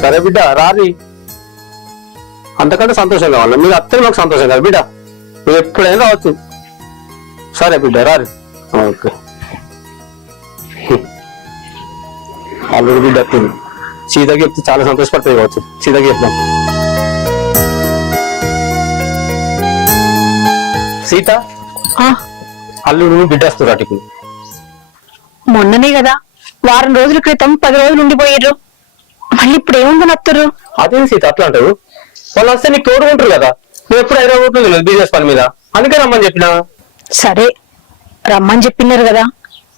సరే బిడ్డ రారి, అంతకంటే సంతోషం కావాలా? మీరు అత్తగా నాకు సంతోషం కాదు బిడ్డ, మీరు ఎప్పుడైనా రావచ్చు. సరే బిడ్డ రారి. ఓకే అల్లుడు బిడ్డ అత్తుంది, సీతకి చెప్తే చాలా సంతోషపడుతుంది కావచ్చు. సీతకి చెప్తాం. సీత, అల్లుడు బిడ్డ వస్తారు అటుకు. మొన్ననే కదా, వారం రోజుల క్రితం 10 రోజులు ఉండిపోయారు, మళ్ళీ ఇప్పుడు ఏముందని వస్తారు? అదేం సీత అట్లా అంటారు? వాళ్ళు వస్తే నీకు తోడుకుంటారు కదా. నువ్వు ఎప్పుడు హైదరాబాద్ లేదు బిజినెస్ పని మీద, అందుకే రమ్మని చెప్పినా. సరే రమ్మని చెప్పినారు కదా,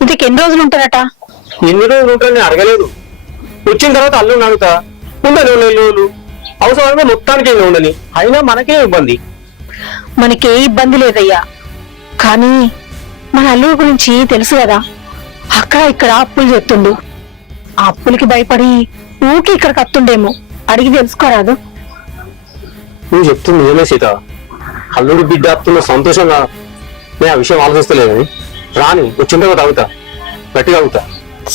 ఇంటికి ఎన్ని రోజులు ఉంటారట? ఎన్ని రోజులు ఉంటారని నేను అడగలేదు. వచ్చిన తర్వాత అల్లుడిని అడుగుతా. ఉండదు 4 రోజులు, అవసరమైనా మొత్తానికి ఉండని. అయినా మనకే ఇబ్బంది. మనకే ఇబ్బంది లేదయ్యా, కానీ మన అల్లుడి గురించి తెలుసు కదా, అక్కడ ఇక్కడ అప్పులు చెప్తుండు. ఆ అప్పులకి భయపడి ఊకి ఇక్కడికి వస్తుండేమో, అడిగి తెలుసుకోరాదు? నువ్వు చెప్తుంది నిజమే సీత, అల్లుడు బిడ్డ అత్తున్న సంతోషంగా నేను ఆ విషయం ఆలోచిస్తలేదు. రాని వచ్చింటే తాగుతా, గట్టిగా తాగుతా.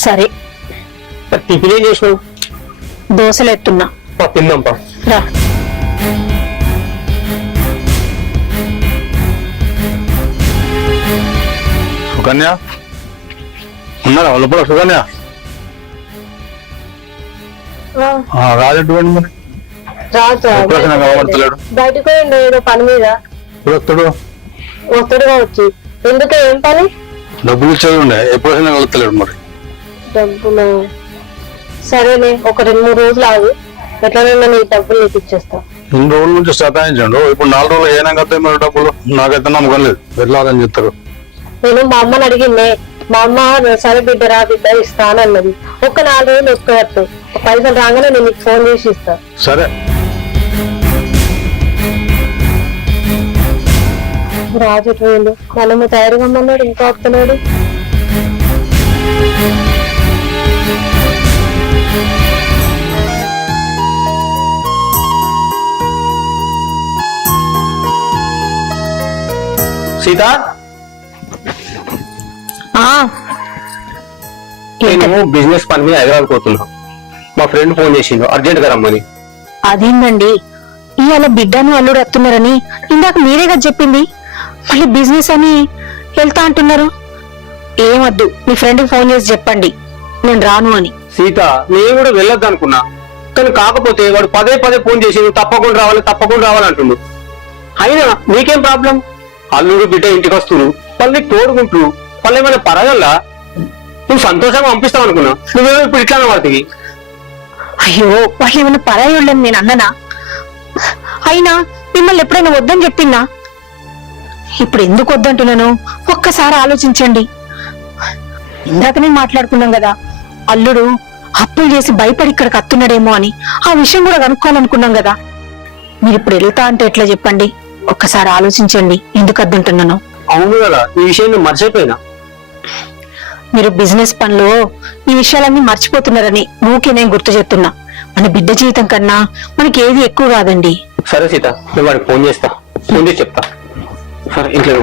సరే టిఫిన్ ఏం చేసినావు? దోశలు ఎత్తున్నా, తిందాంపా. రా. సుకన్య ఉన్నారా వాళ్ళు కూడా? సుకన్య రాజెటువంటి మరి కనబడతలేడు. బయటకు ఏదో పని మీద ఎప్పుడు వస్తాడు కావచ్చు. ఎందుకు, ఏం పని? డబ్బులు ఇచ్చేది ఉండే, ఎప్పుడైనా కలుగుతలేడు మరి. డబ్బులు సరేలే, ఒక 2-3 రోజులు ఆగు, ఎట్లనైనా నీ డబ్బులు నీకు ఇచ్చేస్తా. 2 రోజుల నుంచి సతాయించండు, ఇప్పుడు 4 రోజులు ఏనా కత్తాయి మరి డబ్బులు? నాకైతే నమ్మకం లేదు, వెళ్ళాలని చెప్తారు. నేను మా అమ్మని అడిగిందే, మా అమ్మ సరే బిడ్డ రా బిడ్డ ఇస్తానన్నది. ఒక 4 రోజులు ఎక్కువట్టు, పైసలు రాగానే నేను నీకు ఫోన్ చేసి ఇస్తా. సరే రాజు ట్రైన్లు మనము తయారుగా అన్నాడు, ఇంకా వస్తున్నాడు. సీత, నేను బిజినెస్ పని మీద హైదరాబాద్ పోతున్నా. మా ఫ్రెండ్ ఫోన్ చేసిండు అర్జెంట్ గా రమ్మని. అదేందండి, ఇవాళ బిడ్డను అల్లుడు వస్తున్నారని ఇందాక మీరే కదా చెప్పింది, మళ్ళీ బిజినెస్ అని వెళ్తా అంటున్నారు. ఏమద్దు, మీ ఫ్రెండ్ కి ఫోన్ చేసి చెప్పండి నేను రాను అని. సీత, నేను కూడా వెళ్ళొద్దు అనుకున్నా, కానీ కాకపోతే వాడు పదే ఫోన్ చేసి తప్పకుండా రావాలంటుండు. అయినా నీకేం ప్రాబ్లం? అల్లుడు బిడ్డ ఇంటికి వస్తున్నారు, వాళ్ళు నీకు తోడుకుంటారు, వాళ్ళు ఏమైనా పరగల్లా? నువ్వు సంతోషంగా పంపిస్తావు అనుకున్నా, నువ్వేమో ఇప్పుడు ఇట్లా వాటికి. అయ్యో, వాళ్ళు ఏమైనా పరాయోళ్ళని నేను అన్ననా? అయినా మిమ్మల్ని ఎప్పుడైనా వద్దని చెప్పిందా? ఇప్పుడు ఎందుకు వద్దంటున్నాను ఒక్కసారి ఆలోచించండి. ఇందాకనే మాట్లాడుకున్నాం కదా, అల్లుడు అప్పులు చేసి భయపడి ఇక్కడికి వస్తున్నాడేమో అని. ఆ విషయం కూడా కనుక్కోవాలనుకున్నాం కదా. మీరు ఇప్పుడు వెళ్తా అంటే ఎట్లా చెప్పండి? ఒక్కసారి ఆలోచించండి, ఎందుకు వద్దంటున్నాను. అవును కదా, ఈ విషయం నేను మర్చిపోయినా. మీరు బిజినెస్ పనిలో ఈ విషయాలన్నీ మర్చిపోతున్నారని ఊకే నేను గుర్తు చేస్తున్నా. మన బిడ్డ జీవితం కన్నా మనకి ఏది ఎక్కువ కాదండి. సరే సీత, నేను వాడికి ఫోన్ చేస్తా, ఫోన్ చేసి చెప్తా. సరే, ఇంట్లో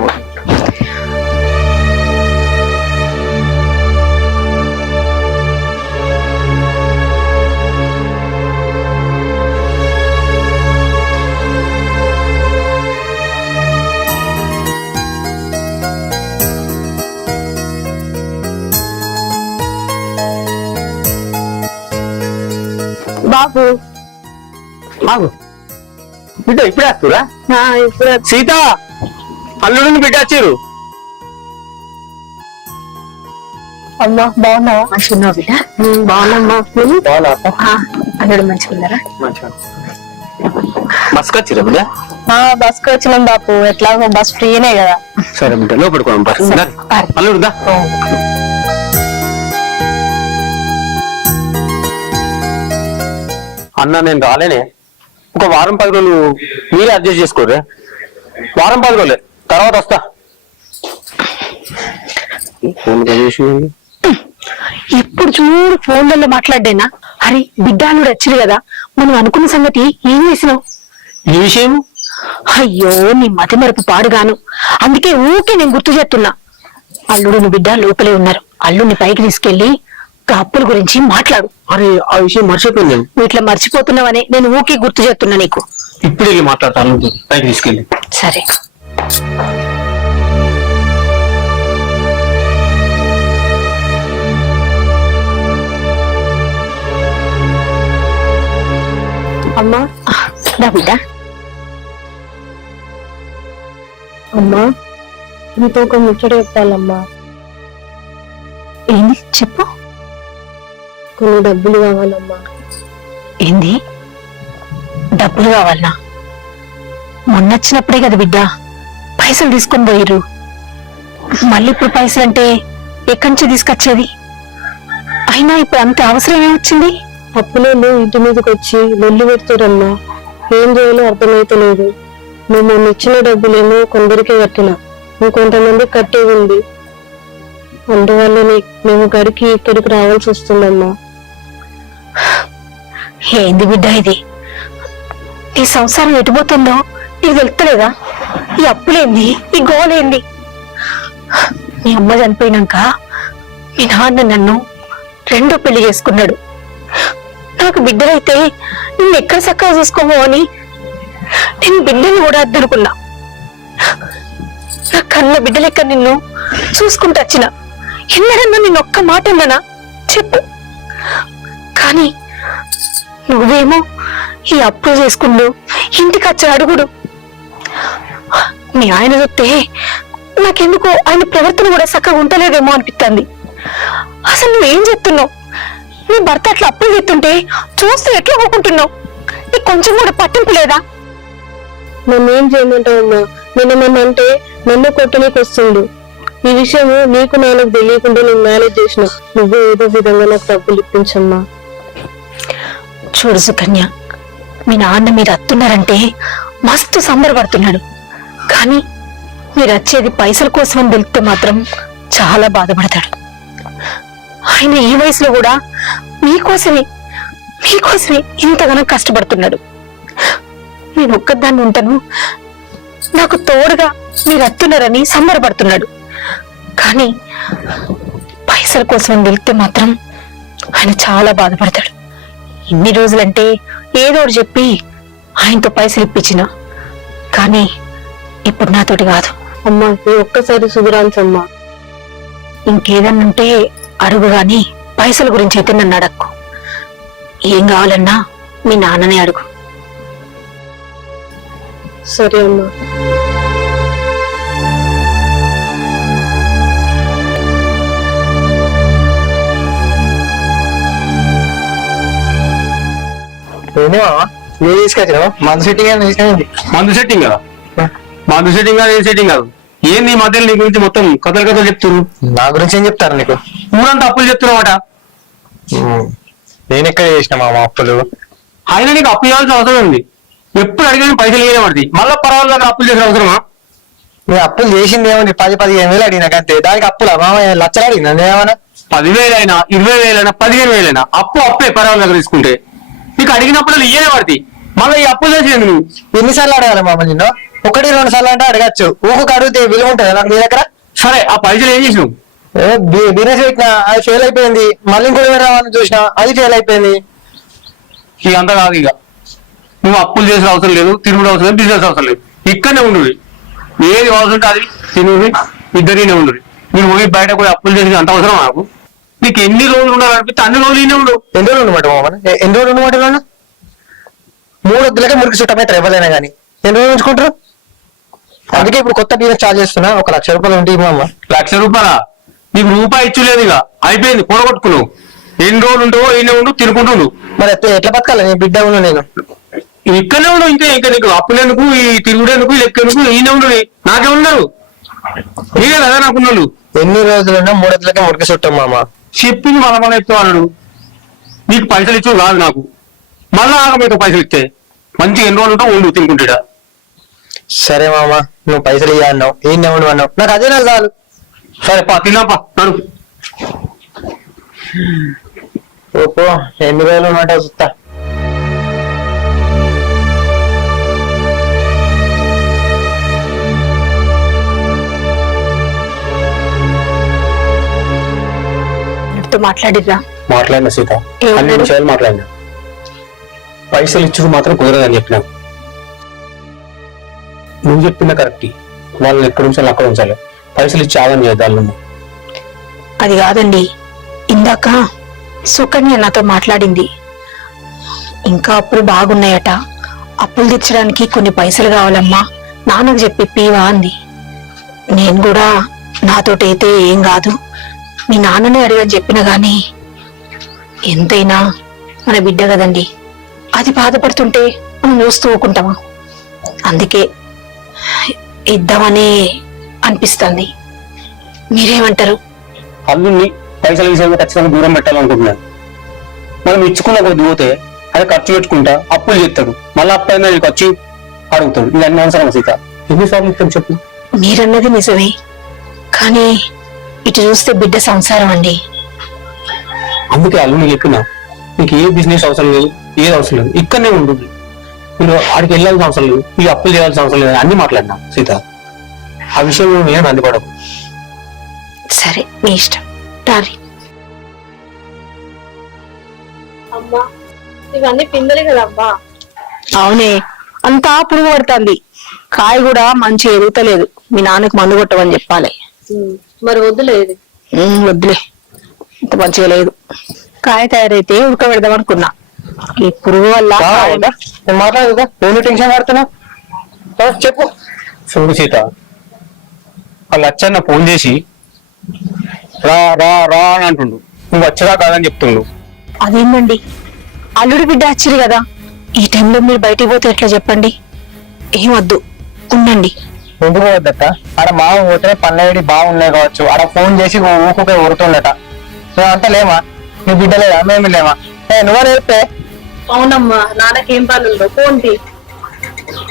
బాబు బిడ్డ ఇప్పుడే వస్తురా? ఇప్పుడు సీత, అల్లుడిని బిడ్డ వచ్చారు. అమ్మా బాగున్నావా? మంచిగా బిడ్డ? బాగున్నామ్మా. అల్లుడు మంచిగున్నారా? బస్కి వచ్చిరా బిడ్డ? బస్కి వచ్చినాం బాపు, ఎట్లాగో బస్ ఫ్రీనే కదా. సరే బిడ్డ, లోపడుకోండి. అల్లుడుదా? అన్న నేను రాలేనే, ఒక వారం 10 రోజులు మీరే అడ్జస్ట్ చేసుకోరే. వారం 10 రోజులే, తర్వాత వస్తా. ఇప్పుడు చూడు ఫోన్లలో మాట్లాడేనా? అరే బిడ్డాలు వచ్చారు కదా, మనం అనుకున్న సంగతి ఏం చేసినావు? ఈ విషయం అయ్యో నీ మతి మరపు పాడుగాను, అందుకే ఊకే నేను గుర్తు చేస్తున్నా. అల్లుడు బిడ్డ లోపలే ఉన్నారు, అల్లుడిని పైకి తీసుకెళ్లి అప్పుల గురించి మాట్లాడు. అరే ఆ విషయం మర్చిపోయింది నేను. నువ్వు ఇట్లా మర్చిపోతున్నావని నేను ఊకే గుర్తు చేస్తున్నా నీకు. ఇప్పుడు వెళ్ళి మాట్లాడతాను, పైకి తీసుకెళ్ళి. సరే. అమ్మా దా బిడ్డ. అమ్మా నీతో ఒక ముచ్చట చెప్పాలమ్మా. ఏంది చెప్పు. కొన్ని డబ్బులు కావాలమ్మా. ఏంది డబ్బులు కావాలనా? మొన్నొచ్చినప్పుడే కదా బిడ్డ పైసలు తీసుకొని పోయిర్రు, మళ్ళీ ఇప్పుడు పైసలు అంటే ఎక్కడి నుంచి తీసుకొచ్చేది? అయినా ఇప్పుడు అంత అవసరం ఏమొచ్చింది? అప్పులోళ్ళు ఇంటి మీదకి వచ్చి లొల్లి పెడతారమ్మా. ఏం చేయాలో అర్థమైతలేదు. మేము మొన్న ఇచ్చిన డబ్బులేమో కొందరికే కట్టినా, ఇంకొంతమంది కట్టేది ఉంది. అందువల్లనే మేము గడికి ఇక్కడికి రావాల్సి వస్తుందమ్మా. ఏంది బిడ్డ ఇది? ఈ సంసారం ఎటుపోతుందో నీకు తెలుస్తలేదా? ఈ అప్పులేంది, ఈ గోలేంది? మీ అమ్మ చనిపోయినాక మీ నాన్న నన్ను రెండో పెళ్లి చేసుకున్నాడు. నాకు బిడ్డలైతే నిన్ను ఎక్కడ చక్కగా చూసుకోమో అని నేను బిడ్డని కూడా అద్దనుకున్నా. నా కన్న బిడ్డలెక్క నిన్ను చూసుకుంటూ వచ్చిన. ఎన్నడన్నా నిన్ను ఒక్క మాట అన్నానా చెప్పు? కానీ నువ్వేమో ఈ అప్పులు చేసుకుంటూ ఇంటికి వచ్చి అడుగుడు. మీ ఆయన చూస్తే నాకెందుకో ఆయన ప్రవర్తన కూడా చక్కగా ఉంటలేదేమో అనిపిస్తుంది. అసలు నువ్వేం చెప్తున్నావు? నీ భర్త అట్లా అప్పులు చేస్తుంటే చూస్తూ ఎట్లా పోకుంటున్నావు? నీకు కొంచెం కూడా పట్టింపు లేదా? నన్నేం చేయమంటావమ్మా? నిన్నమంటే నన్ను కొట్టనీకి వస్తుండు. ఈ విషయము నీకు నాకు తెలియకుండా నేను మేనేజ్ చేసిన. నువ్వు ఏదో విధంగా నాకు డబ్బులు ఇప్పించమ్మా. చూడు సుకన్య, మీ నాన్న మీరు అత్తున్నారంటే మస్తు సంబరపడుతున్నాడు. కానీ మీరు వచ్చేది పైసల కోసం అని తెలిస్తే మాత్రం చాలా బాధపడతాడు. ఆయన ఈ వయసులో కూడా మీకోసమే ఇంతగానో కష్టపడుతున్నాడు. నేను ఒక్కదాన్ని ఉంటాను, నాకు తోడుగా మీరు అత్తున్నారని సంబరపడుతున్నాడు. కానీ పైసల కోసం అని తెలిస్తే మాత్రం ఆయన చాలా బాధపడతాడు. ఇన్ని రోజులంటే ఏదో ఒకటి చెప్పి ఆయనతో పైసలు ఇప్పించిన, కానీ ఇప్పుడు నాతోటి కాదు. అమ్మా ఈ ఒక్కసారి సుధరాంచమ్మా. ఇంకేదన్నా ఉంటే అడుగు గాని పైసల గురించి అయితే నన్ను అడక్కు. ఏం కావాలన్నా మీ నాన్ననే అడుగు. సరే అమ్మా. నువ్వు తీసుకొచ్చినావు మందు సెట్టింగ్ తీసుకెళ్ళి. మందు సెట్టింగ్ కదా? మందు సెట్టింగ్ కాదు, ఏ సెట్టింగ్ కాదు. ఏంది ఈ మధ్యలో నీ గురించి మొత్తం కథలు చెప్తున్నారు? నా గురించి ఏం చెప్తారు నీకు? ఊరంతా అప్పులు చెప్తున్నావట. నేను ఎక్కడ చేసిన మా అప్పులు? ఆయన నీకు అప్పు చేయాల్సిన అవసరం ఉంది. ఎప్పుడు అడిగిన పైసలు ఇవ్వబడి మళ్ళీ పర్వాలేదు అప్పులు చేసిన అవసరమా? నీ అప్పులు చేసింది ఏమో 10,000-15,000 అడిగినా అంతే. దానికి అప్పులా మామ లక్షలు అడిగినా నేనేమన్నా? 10,000 అయినా 20,000 అయినా 15,000 అయినా అప్పు అప్పే పర్వాలేదు తీసుకుంటే. నీకు అడిగినప్పుడు ఇయ్యనే పడతాయి. మళ్ళీ ఈ అప్పులు చేసేది నువ్వు ఎన్నిసార్లు అడగాలి మామ నిన్ను? 1-2 సార్లు అంటే అడగచ్చు. ఊహకు అడిగితే విలువ ఉంటుంది నాకు నీ దగ్గర. సరే ఆ పైసలు ఏం చేసినావు? బిజినెస్ పెట్టినా అది ఫెయిల్ అయిపోయింది. మళ్ళీ ఇంకోటి రావాలని చూసినా అది ఫెయిల్ అయిపోయింది. ఇక అంతా కాదు. ఇక నువ్వు అప్పులు చేసిన అవసరం లేదు, తిరుగుడు అవసరం లేదు, బిజినెస్ అవసరం లేదు. ఇక్కడనే ఉండు. ఏది అవసరం ఉంటే అది తినుడి, ఇద్దరినే ఉండు. మీరు పోయి బయట పోయి అప్పులు చేసి అంత అవసరం నాకు? నీకు ఎన్ని రోజులు ఉండాలనిపిస్తే అన్ని రోజులు ఈయనే ఉండు. ఎన్ని రోజులు ఉండమాట మామ? ఎన్ని రోజులు ఉండమాట? 3 వద్దులకే మురికి చుట్టమైతే ఎవరైనా కానీ ఎన్ని రోజులు ఉంచుకుంటారు? అందుకే ఇప్పుడు కొత్త బిజినెస్ స్టార్ట్ చేస్తున్నా. 1,00,000 రూపాయలు ఉంటాయి మామ. 1,00,000 రూపాయలా? నీకు రూపాయి ఇచ్చలేదు. ఇక అయిపోయింది, పొడగొట్టుకున్నావు. ఎన్ని రోజులు ఉండవు ఈయనే ఉండు, తినుకుంటుండు. మరి ఎట్లా బతకాలి? నేను బిడ్డ ఉన్నా, నేను ఇక్కడనే ఉండు. ఇంకా నీకు అప్పులేందుకు, ఈ తిరుగుడేందుకు, లెక్కేందుకు ఈయనే ఉండు. నాకే ఉన్నారు, నీకే కదా నాకున్నాడు. ఎన్ని రోజులున్నా 3 వద్దులకే మురికి చుట్టాం మామ. చెప్పింది మన ఎత్తాడు. నీకు పైసలు ఇచ్చు కాదు నాకు. మళ్ళా ఆగమైతే పైసలు ఇస్తే మంచిగా ఎన్ని రోజులు ఉంటావు, ఉండు తినుకుంటా. సరే మామ, నువ్వు పైసలు ఇయ్య అన్నావు, ఏం ఉండు అన్నావు, నాకు అదే నాకు చాలు. సరే పా, తిన్నాపా నడు. ఓపో ఎన్ని రోజులు ఉన్నట్టు చూస్తా. నీతో మాట్లాడిర్రా? మాట్లాడిన సీత, ఏమన్నాడు? అన్ని విషయాలు మాట్లాడినా. పైసలు ఇచ్చుడు మాత్రం కుదరదని చెప్పినా. నువ్వు చెప్పిందా కరెక్ట్. వాళ్ళని ఎక్కడ ఉంచాలి అక్కడ ఉంచాలి. పైసలు ఇచ్చి ఆగం చేద్దాం. అది కాదండి, ఇందాక సుకన్య నాతో మాట్లాడింది. ఇంకా అప్పులు బాగున్నాయట, అప్పులు తీర్చడానికి కొన్ని పైసలు కావాలమ్మా, నాన్నకు చెప్పి పీవా అంది. నేను కూడా నాతోటైతే ఏం కాదు, మీ నాన్ననే అడిగని చెప్పిన గాని ఎంతైనా మన బిడ్డ కదండి, అది బాధపడుతుంటే మనం చూస్తూ ఊకుంటామా? అందుకే ఇద్దామని అనిపిస్తుంది. మీరేమంటారు? అల్లుని పైసల విషయంలో ఖచ్చితంగా దూరం పెట్టాలనుకుంటున్నాను. మనం ఇచ్చుకున్న కొద్ది పోతే అది ఖర్చు పెట్టుకుంటా అప్పులు చేస్తాడు. మళ్ళీ అప్పు అయినా నీకు వచ్చి అడుగుతాడు. ఇది అన్ని అవసరం సీత. ఎన్నిసార్లు ఇస్తాడు చెప్పు. మీరన్నది నిజమే, కానీ ఇటు చూస్తే బిడ్డ సంసారం అండి. అందుకే అల్లుని చెప్పినా, నీకు ఏ బిజినెస్ అవసరం లేదు, ఏది అవసరం లేదు, ఇక్కడనే ఉంటుంది. మీరు ఆడికి వెళ్ళాల్సిన అవసరం లేదు, ఈ అప్పులు చేయాల్సిన అవసరం లేదు అన్ని మాట్లాడినా సీత. ఆ విషయంలో నేను అందుపడకు. సరే మీ ఇష్టం. టారీ అమ్మా ఇవన్నీ పిందెలే కదమ్మా. అవునే, అంతా పురుగు పడుతుంది. కాయ కూడా మంచి ఎదుగుతలేదు. మీ నాన్నకు మందు కొట్టమని చెప్పాలి. మరి వద్దులేదు. వద్దులే, ఇంత మంచిగా లేదు. కాయ తయారైతే ఉడకబెడదాం అనుకున్నా, ఈ పురుగు వల్ల నేను మాట్లాడదా? నేను టెన్షన్ పడుతున్నా. చెప్పు. చూడు సీత, వాళ్ళు అచ్చన్న ఫోన్ చేసి రా రా రా అని అంటుండు. నువ్వు వచ్చరా కాదని చెప్తుండు. అదేందండి, అల్లుడి బిడ్డ వచ్చిరు కదా, ఈ టైంలో మీరు బయటికి పోతే ఎట్లా చెప్పండి? ఏం వద్దు, ఉండండి. ఎందుకు పోవద్దట? ఆడ మామ పోతే పన్నెండు బాగున్నాయి కావచ్చు. ఆడ ఫోన్ చేసి ఊకుపోయి ఊరుతుండట. నువ్వు అంతా లేమా? నీ బిడ్డ లేదా? మేము లేమా? నువ్వు చెప్తే. అవునమ్మా, నాన్నకేం పని ఉందో ఫోన్ తీ.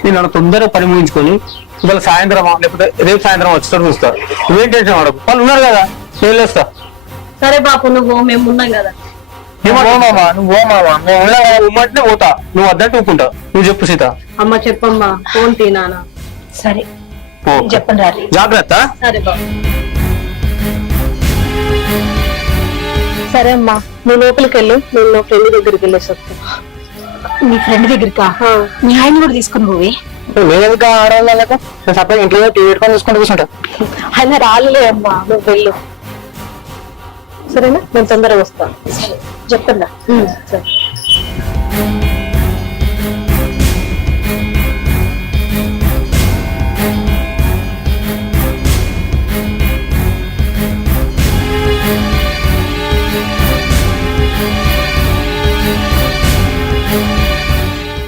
నేను అలా తొందరగా పని ముగించుకొని ఇవాళ సాయంత్రం లేకపోతే రేపు సాయంత్రం వచ్చేటప్పుడు చూస్తారు. నువ్వేం టెన్షన్ పడకు, వాళ్ళు ఉన్నారు కదా, నేను లేస్తా. సరే బాపు, నువ్వు మేము ఉన్నాం కదా. నువ్వు ఉమ్మంటే పోతా, నువ్వు వద్దంటే ఊపుకుంటా. నువ్వు చెప్పు సీత. అమ్మ చెప్పమ్మా, ఫోన్ తీ నాన్న. సరే ఓ, చెప్పండి రాత్రి. జాగ్రత్త. సరే బాబు. సరే అమ్మా, నువ్వు లోపలికి వెళ్ళు, నేను నా ఫ్రెండ్ దగ్గరికి వెళ్ళేసి వస్తా. మీ ఫ్రెండ్ దగ్గరికా? మీ ఆయన కూడా తీసుకుని పోవే. నేను ఎందుకు ఆడవాళ్ళకు? నేను సపరేట్ ఇంట్లో టీవీ పెట్టుకొని చూసుకుంటూ కూర్చుంటా. ఆయన రాలే అమ్మా, నువ్వు వెళ్ళు. సరేనా, నేను తొందరగా వస్తాను. చెప్పండి. సరే.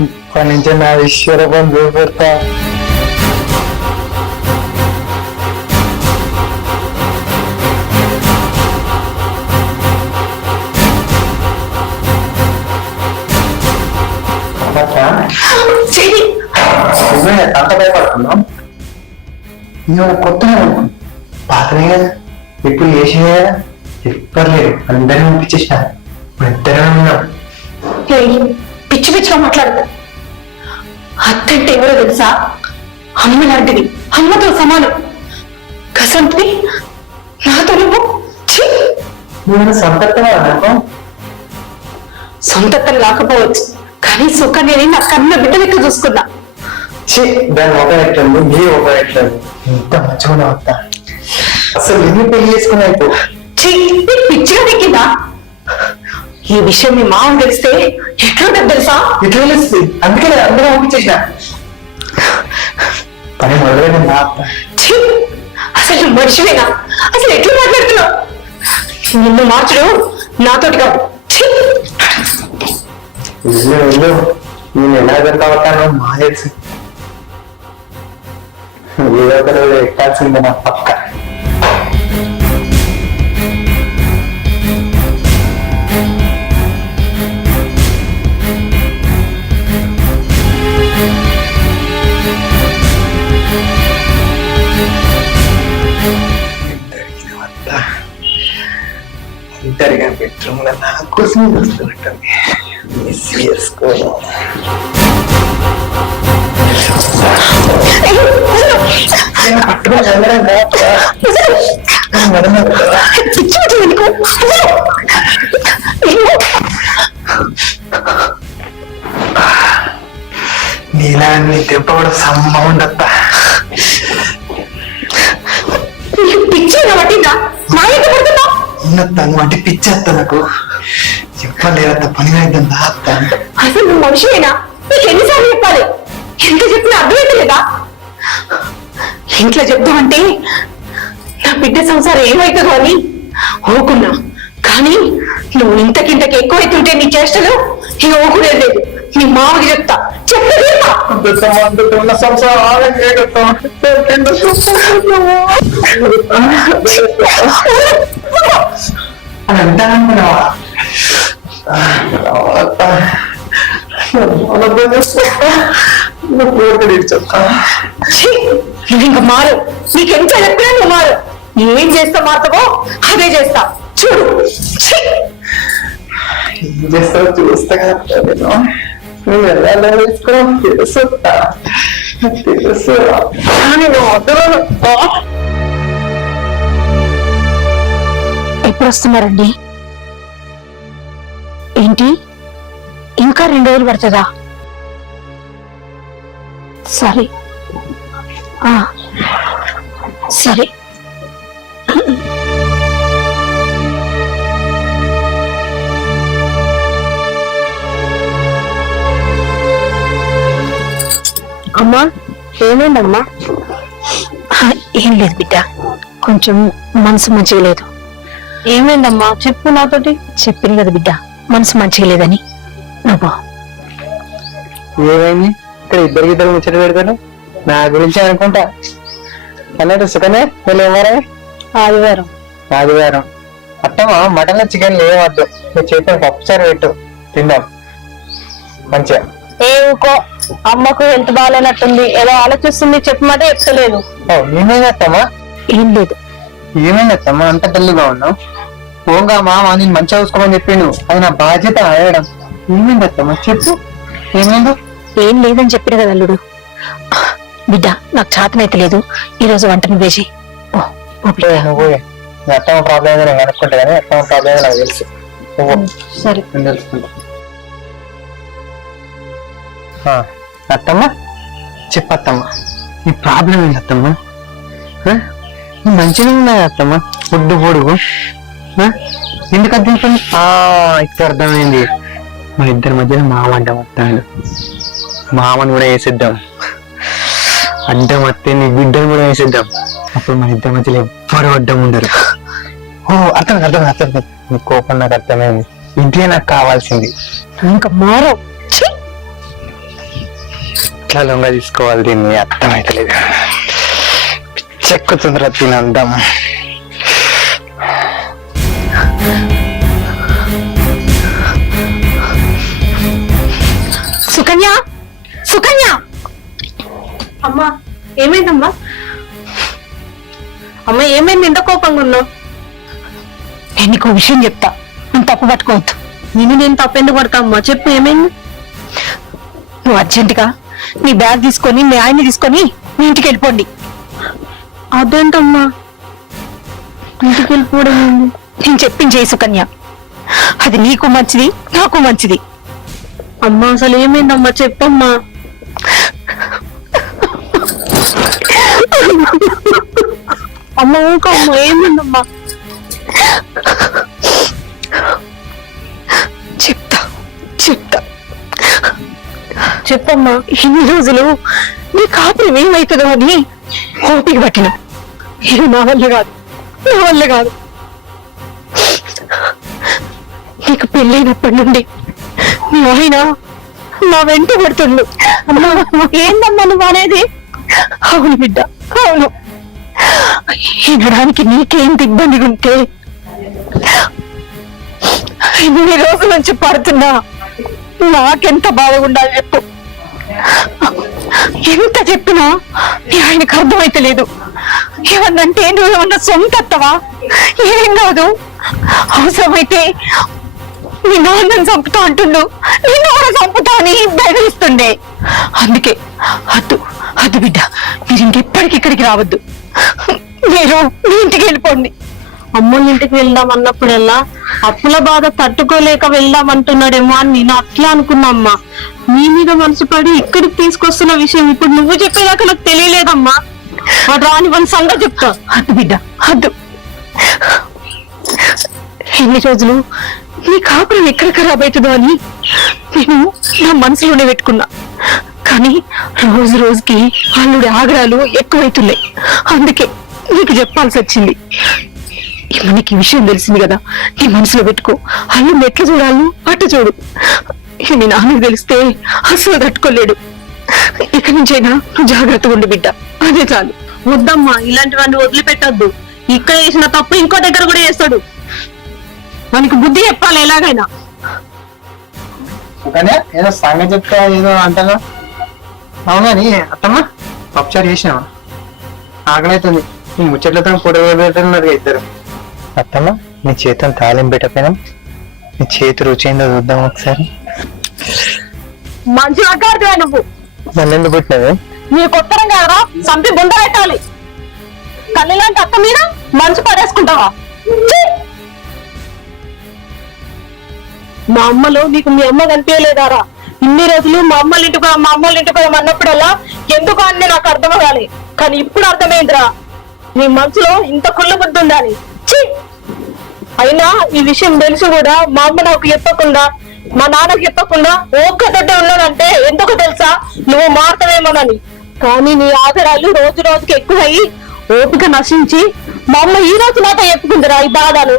ఇప్పటి నుంచి నా ఈశ్వర బంధు పెడతా. అంత భయపడుతున్నాం. నేను కొత్తగా పాతనే కదా, ఇప్పుడు చేసే ఎవ్వరు లేరు, అందరినీ పంపించేసిన. ఇద్దరే ఉన్నాం. పిచ్చి పిచ్చిగా మాట్లాడతా. అత్తంటే ఎవరో తెలుసా? అమ్మ లాంటిది, అమ్మతో సమానం. కసంతి నాతో నువ్వు నేను సంతర్పణ నాకు సొంతత్వం రాకపోవచ్చు, కానీ సుఖాన్ని నా కన్న బిడ్డ లెక్క చూసుకున్నా. దాని ఒక ఎట్లేదు, నీ ఒక ఎట్లేదు. ఇంత మంచిగా వస్తా. అసలు ఎన్ని పెళ్లి చేసుకున్నా అయిపో. పిచ్చిగా దిక్కిందా? ఈ విషయం మీ మామ తెలిస్తే ఎట్లా తెలుసా? ఎట్లా తెలుస్తుంది? అందుకే అందరూ పంపించేసిన పని మొదలైన. అసలు మనిషివేనా? అసలు ఎట్లా మాట్లాడుతున్నావు? నిన్ను మార్చడం నాతోటి కాదు. నేను ఎలా దొరకబట్టానో మా తెలుసు. ఏదో ఒక రోజు ఎక్కాల్సిందే నా పక్క. ఇద్దరిగా బెడ్రూమ్ లో నా కోసం వస్తున్నట్టుంది. మిస్ చేసుకోవాలి. పిచ్చి నీలా నీ దెబ్బ కూడా సమ్మ ఉండత్త. పిచ్చి పట్టిందా నా ఇంటి పడుతున్నా ఉన్నత్త నువ్వు అంటే పిచ్చేస్తా నాకు చెప్పలేదత్త పని అయిద్దా అత్త. అసలు నువ్వు మనిషివేనా? నీకు ఎన్నిసార్లు చెప్పాలి? ఎంత చెప్పినా అర్థమైతలేదా? ఇంట్లో చెప్తామంటే నా బిడ్డ సంసారం ఏమైతుందో అని ఓకున్నా, కానీ నువ్వు ఇంతకింతకి ఎక్కువైతుంటే నీ చేష్టలు ఇక ఓకునే లేదు. నీ మామకి చెప్తా, చెప్పలేదా? అని అంటాననుకున్నావా? నువ్వు ఇంకా మారు. నీకెంత చెప్పినా నువ్వు మారు. ఏం చేస్తా మారుతావో అదే చేస్తా చూడు. ఏం చేస్తావు చూస్తా కదా నేను. నువ్వు ఎలా వేసుకోవడం తెలుసుతా తెలుసు కానీ నువ్వు వద్దరు. ఎప్పుడు వస్తున్నారండి? ఏంటి ఇంకా 2 రోజులు పడుతుందా? సరే సరే. అమ్మా ఏమైందమ్మా? ఏం లేదు బిడ్డ, కొంచెం మనసు మంచిగా లేదు. ఏమైందమ్మా చెప్పు నాతోటి. చెప్పింది కదా బిడ్డ, మనసు మంచిగా లేదని. నువ్వు ఏమైంది? ఇక్కడ ఇద్దరు ముచ్చట పెడతాను నా గురించి అనుకుంటా. అన్నట్టు సుఖమే వెళ్ళేవారా? ఆదివారం అట్టమా మటన్ చికెన్ లేవద్దు. నువ్వు చేతిని పప్పుచారు పెట్టు తిందాం మంచిగా. ఏకో అమ్మకు హెల్త్ బాగాలేనట్టుంది, ఏదో ఆలోచిస్తుంది, చెప్పమాట చెప్తలేదు. ఏమైందమ్మా? ఏం లేదు. ఏమైందమ్మా అంత డల్లుగా ఉన్నావు? పోగా మామ నేను మంచిగా చూసుకోమని చెప్పిండు, అది నా బాధ్యత అడగడం. ఏమైందమ్మా చెప్పు, ఏమైందో? ఏం లేదని చెప్పిన కదా అల్లుడు. బిడ్డ నాకు చేతనైతే లేదు, ఈ రోజు వంట నువ్వే చెయ్యి. నువ్వు అత్తమ్మ ప్రాబ్లం ఏదో నేను అనుకుంటా కానీ అత్తమ్మ ప్రాబ్లం ఏదో నాకు తెలుసు. సరే నేను తెలుసుకుంటా. అత్తమ్మ చెప్పత్తమ్మ, నీ ప్రాబ్లం ఏంటి అత్తమ్మ? మంచిగా ఉన్నాయి అత్తమ్మ, పొడ్డు పొడుగు ఎందుకు అర్థం? ఇప్పుడు అర్థమైంది. మన ఇద్దరి మధ్యన మామ అడ్డం వస్తాడు. మామని కూడా వేసేద్దాం, అడ్డం వస్తే నీ బిడ్డను కూడా వేసేద్దాం. అప్పుడు మన ఇద్దరి మధ్యలో ఎవ్వరు అడ్డం ఉండరు. అర్థం నీ కోపం నాకు అర్థమైంది. ఇదే నాకు కావాల్సింది. ఇంకా మారో ఇట్లా లొంగ తీసుకోవాలి దీన్ని, అర్థమైతలేదు. చెక్కుతుందిరా తినందాం. సుకన్య, సుకన్య. అమ్మా ఏమైందమ్మా? అమ్మ ఏమైంది? ఎంత కోపంగా ఉన్నావు? నేను నీకు విషయం చెప్తా, నువ్వు తప్పు పట్టుకోవద్దు. నేను తప్పెందుకు పడతా అమ్మా? చెప్పు ఏమైంది? నువ్వు అర్జెంటుగా నీ బ్యాగ్ తీసుకొని మీ ఆయన్ని తీసుకొని మీ ఇంటికి వెళ్ళిపోండి. అదేంటమ్మా ఇంటికి వెళ్ళిపోవడం ఏంది? నేను చెప్పింది చేయి సుకన్య, అది నీకు మంచిది నాకు మంచిది. అమ్మా అసలు ఏమైందమ్మా చెప్పమ్మా. అమ్మ ఊక అమ్మ ఏమైందమ్మా? చెప్తా చెప్తా చెప్పమ్మా. ఇన్ని రోజులు నీ కాపురం ఏమవుతుందో అని ఓపిక పట్టిన. ఇది నా వల్ల కాదు, నా వల్ల కాదు. నీకు పెళ్ళైనప్పటి నుండి నీ ఆయన నా వెంట పడుతుండు. అమ్మా ఏందమ్మా నువ్వు అనేది? అవును బిడ్డ, అవును. వినడానికి నీకేంత ఇబ్బందిగా ఉంటే ఇన్ని రోజుల నుంచి పడుతున్నా నాకెంత బాధగా ఉండాలి చెప్పు. ఎంత చెప్పినా నీ ఆయనకు అర్థమైతలేదు. ఏమన్నంటే నువ్వేమన్నా సొంత అత్తవా? ఏం కాదు, అవసరమైతే నీ నాన్నని చంపుతా అంటుండు, నిన్ను కూడా చంపుతా అని బెదిరిస్తుండే. అందుకే అద్దు అద్దు బిడ్డ, మీరు ఇంకెప్పటికి ఇక్కడికి రావద్దు. మీరు మీ ఇంటికి వెళ్ళిపోండి. అమ్మోళ్ళ ఇంటికి వెళ్దాం అన్నప్పుడల్లా అప్పుల బాధ తట్టుకోలేక వెళ్దాం అంటున్నాడేమో అని నేను అట్లా అనుకున్నామ్మా. నీ మీద మనసు పడి ఇక్కడికి తీసుకొస్తున్న విషయం ఇప్పుడు నువ్వు చెప్పేదాకా నాకు తెలియలేదమ్మా. వాడు రాని వన్ సంగతి చెప్తా. అద్దు బిడ్డ అద్దు. ఎన్ని రోజులు నీ కాపురం ఎక్కడ ఖరాబ్ అవుతుందో అని నేను నా మనసులోనే పెట్టుకున్నా. కానీ రోజు రోజుకి అల్లుడి ఆగ్రహాలు ఎక్కువైతున్నాయి. అందుకే నీకు చెప్పాల్సి వచ్చింది. మనకి ఈ విషయం తెలిసింది కదా, నీ మనసులో పెట్టుకో. అల్లుడిని ఎట్లా చూడాలను అట్లా చూడు. ఇక నీ నాన్నకు తెలిస్తే అసలు తట్టుకోలేడు. ఇక నుంచైనా నువ్వు జాగ్రత్తగా ఉండు బిడ్డ, అదే చాలు. వద్దమ్మా, ఇలాంటివన్నీ వదిలిపెట్టద్దు. ఇక్కడ చేసిన తప్పు ఇంకో దగ్గర కూడా చేస్తాడు. మనకి బుద్ధి చెప్పాలి ఎలాగైనా. కానీ ఏదో సంగతి చెప్తా ఏదో అంటానా. అవునని అత్తమ్మ పప్పుచారు చేసినావా? ఆకలైతుంది. ఈ ముచ్చట్లతో పొడవబెట్టున్నారు ఇద్దరు. అత్తమ్మ నీ చేతిని తాలింపు పెట్టకపోయినా నీ చేతి రుచి ఏందో చూద్దాం ఒకసారి. మంచి అగ్గాడువే నువ్వు. నన్ను ఎందుకు పుట్టినది? నీ కొత్తరం కాదరా, చంపి బుండ పెట్టాలి. కళ్ళలాంటి అత్త మీద మంచు పడేసుకుంటావా? ఛీ! మా అమ్మలో నీకు మీ అమ్మ కనిపించలేదారా? ఇన్ని రోజులు మా అమ్మల ఇంటికి మా అమ్మల ఇంటికి అన్నప్పుడల్లా ఎందుకు అని నాకు అర్థం అవ్వాలి. కానీ ఇప్పుడు అర్థమైందిరా, నీ మనసులో ఇంత కుళ్ళు బుద్ధి ఉండాలి. ఛీ! అయినా ఈ విషయం తెలిసి కూడా మా అమ్మ నాకు చెప్పకుండా మా నాన్నకు చెప్పకుండా ఒక్కతోటే ఉన్నానంటే ఎందుకు తెలుసా? నువ్వు మారుతావేమోనని. కానీ నీ ఆధారాలు రోజు రోజుకి ఎక్కువయ్యి ఓపిక నశించి మా అమ్మ ఈ రోజు నాతో చెప్పుకుందిరా ఈ బాధలు.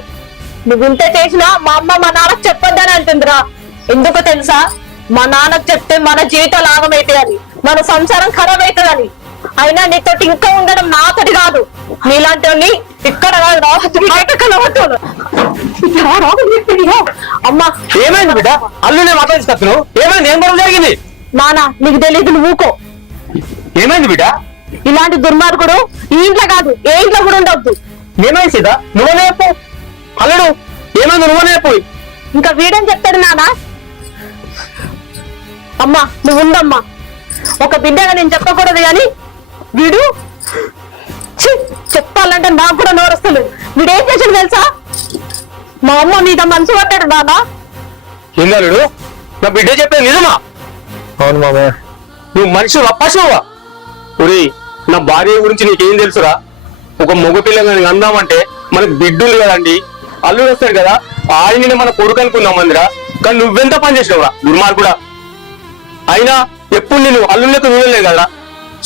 నువ్వు ఇంత చేసినా మా అమ్మ మా నాన్నకు చెప్పొద్దని అంటుందిరా. ఎందుకో తెలుసా? మా నాన్నకు చెప్తే మన జీవితాలు ఆగమైతాయని, మన సంసారం ఖరాబ్ అవుతుందని. అయినా నీతోటి ఇంకా ఉండడం నాతోటి కాదు, నీలాంటి ఇక్కడ అమ్మా. ఏమైంది బిడ్డ? అల్లునే మాట్లాడిస్తాను. ఏమైంది? ఏం గొడవ జరిగింది? నానా నీకు తెలియదు, నువ్వు ఊకో. ఏమైంది బిడ్డ? ఇలాంటి దుర్మార్గుడు ఈ ఇంట్లో కాదు ఏ ఇంట్లో కూడా ఉండొద్దు. ఏమైంది సీత? నువ్వనే చెప్పు. అల్లుడు ఏమైంది? నువ్వనే చెప్పు. ఇంకా వీడని చెప్తాడు నానా. అమ్మా నువ్వు ఉండమ్మా. ఒక బిడ్డగా నేను చెప్పకూడదు కానీ వీడు ఛీ, చెప్పాలంటే నాకు కూడా నోరొస్తుంది. వీడేం చేసాడు తెలుసా? మా అమ్మ మీద మనసు పట్టాడు నానా. ఏంది అల్లుడు? నా బిడ్డ చెప్పేది నిజమా? అవును మామయ్య. నువ్వు మనిషి అప్పాసవా? ఒరే, నా భార్య గురించి నీకేం తెలుసురా? ఒక మగ పిల్లగాని అందామంటే మనకు బిడ్డులు కదండి, అల్లుడు వస్తాడు కదా, ఆయననే మన కొడుకు అనుకున్నాం మందిరా. కానీ నువ్వెంత పని చేసినావురా దుర్మార్గుడా. అయినా ఎప్పుడు నేను అల్లుళ్ళకి చూడలేదు కదరా,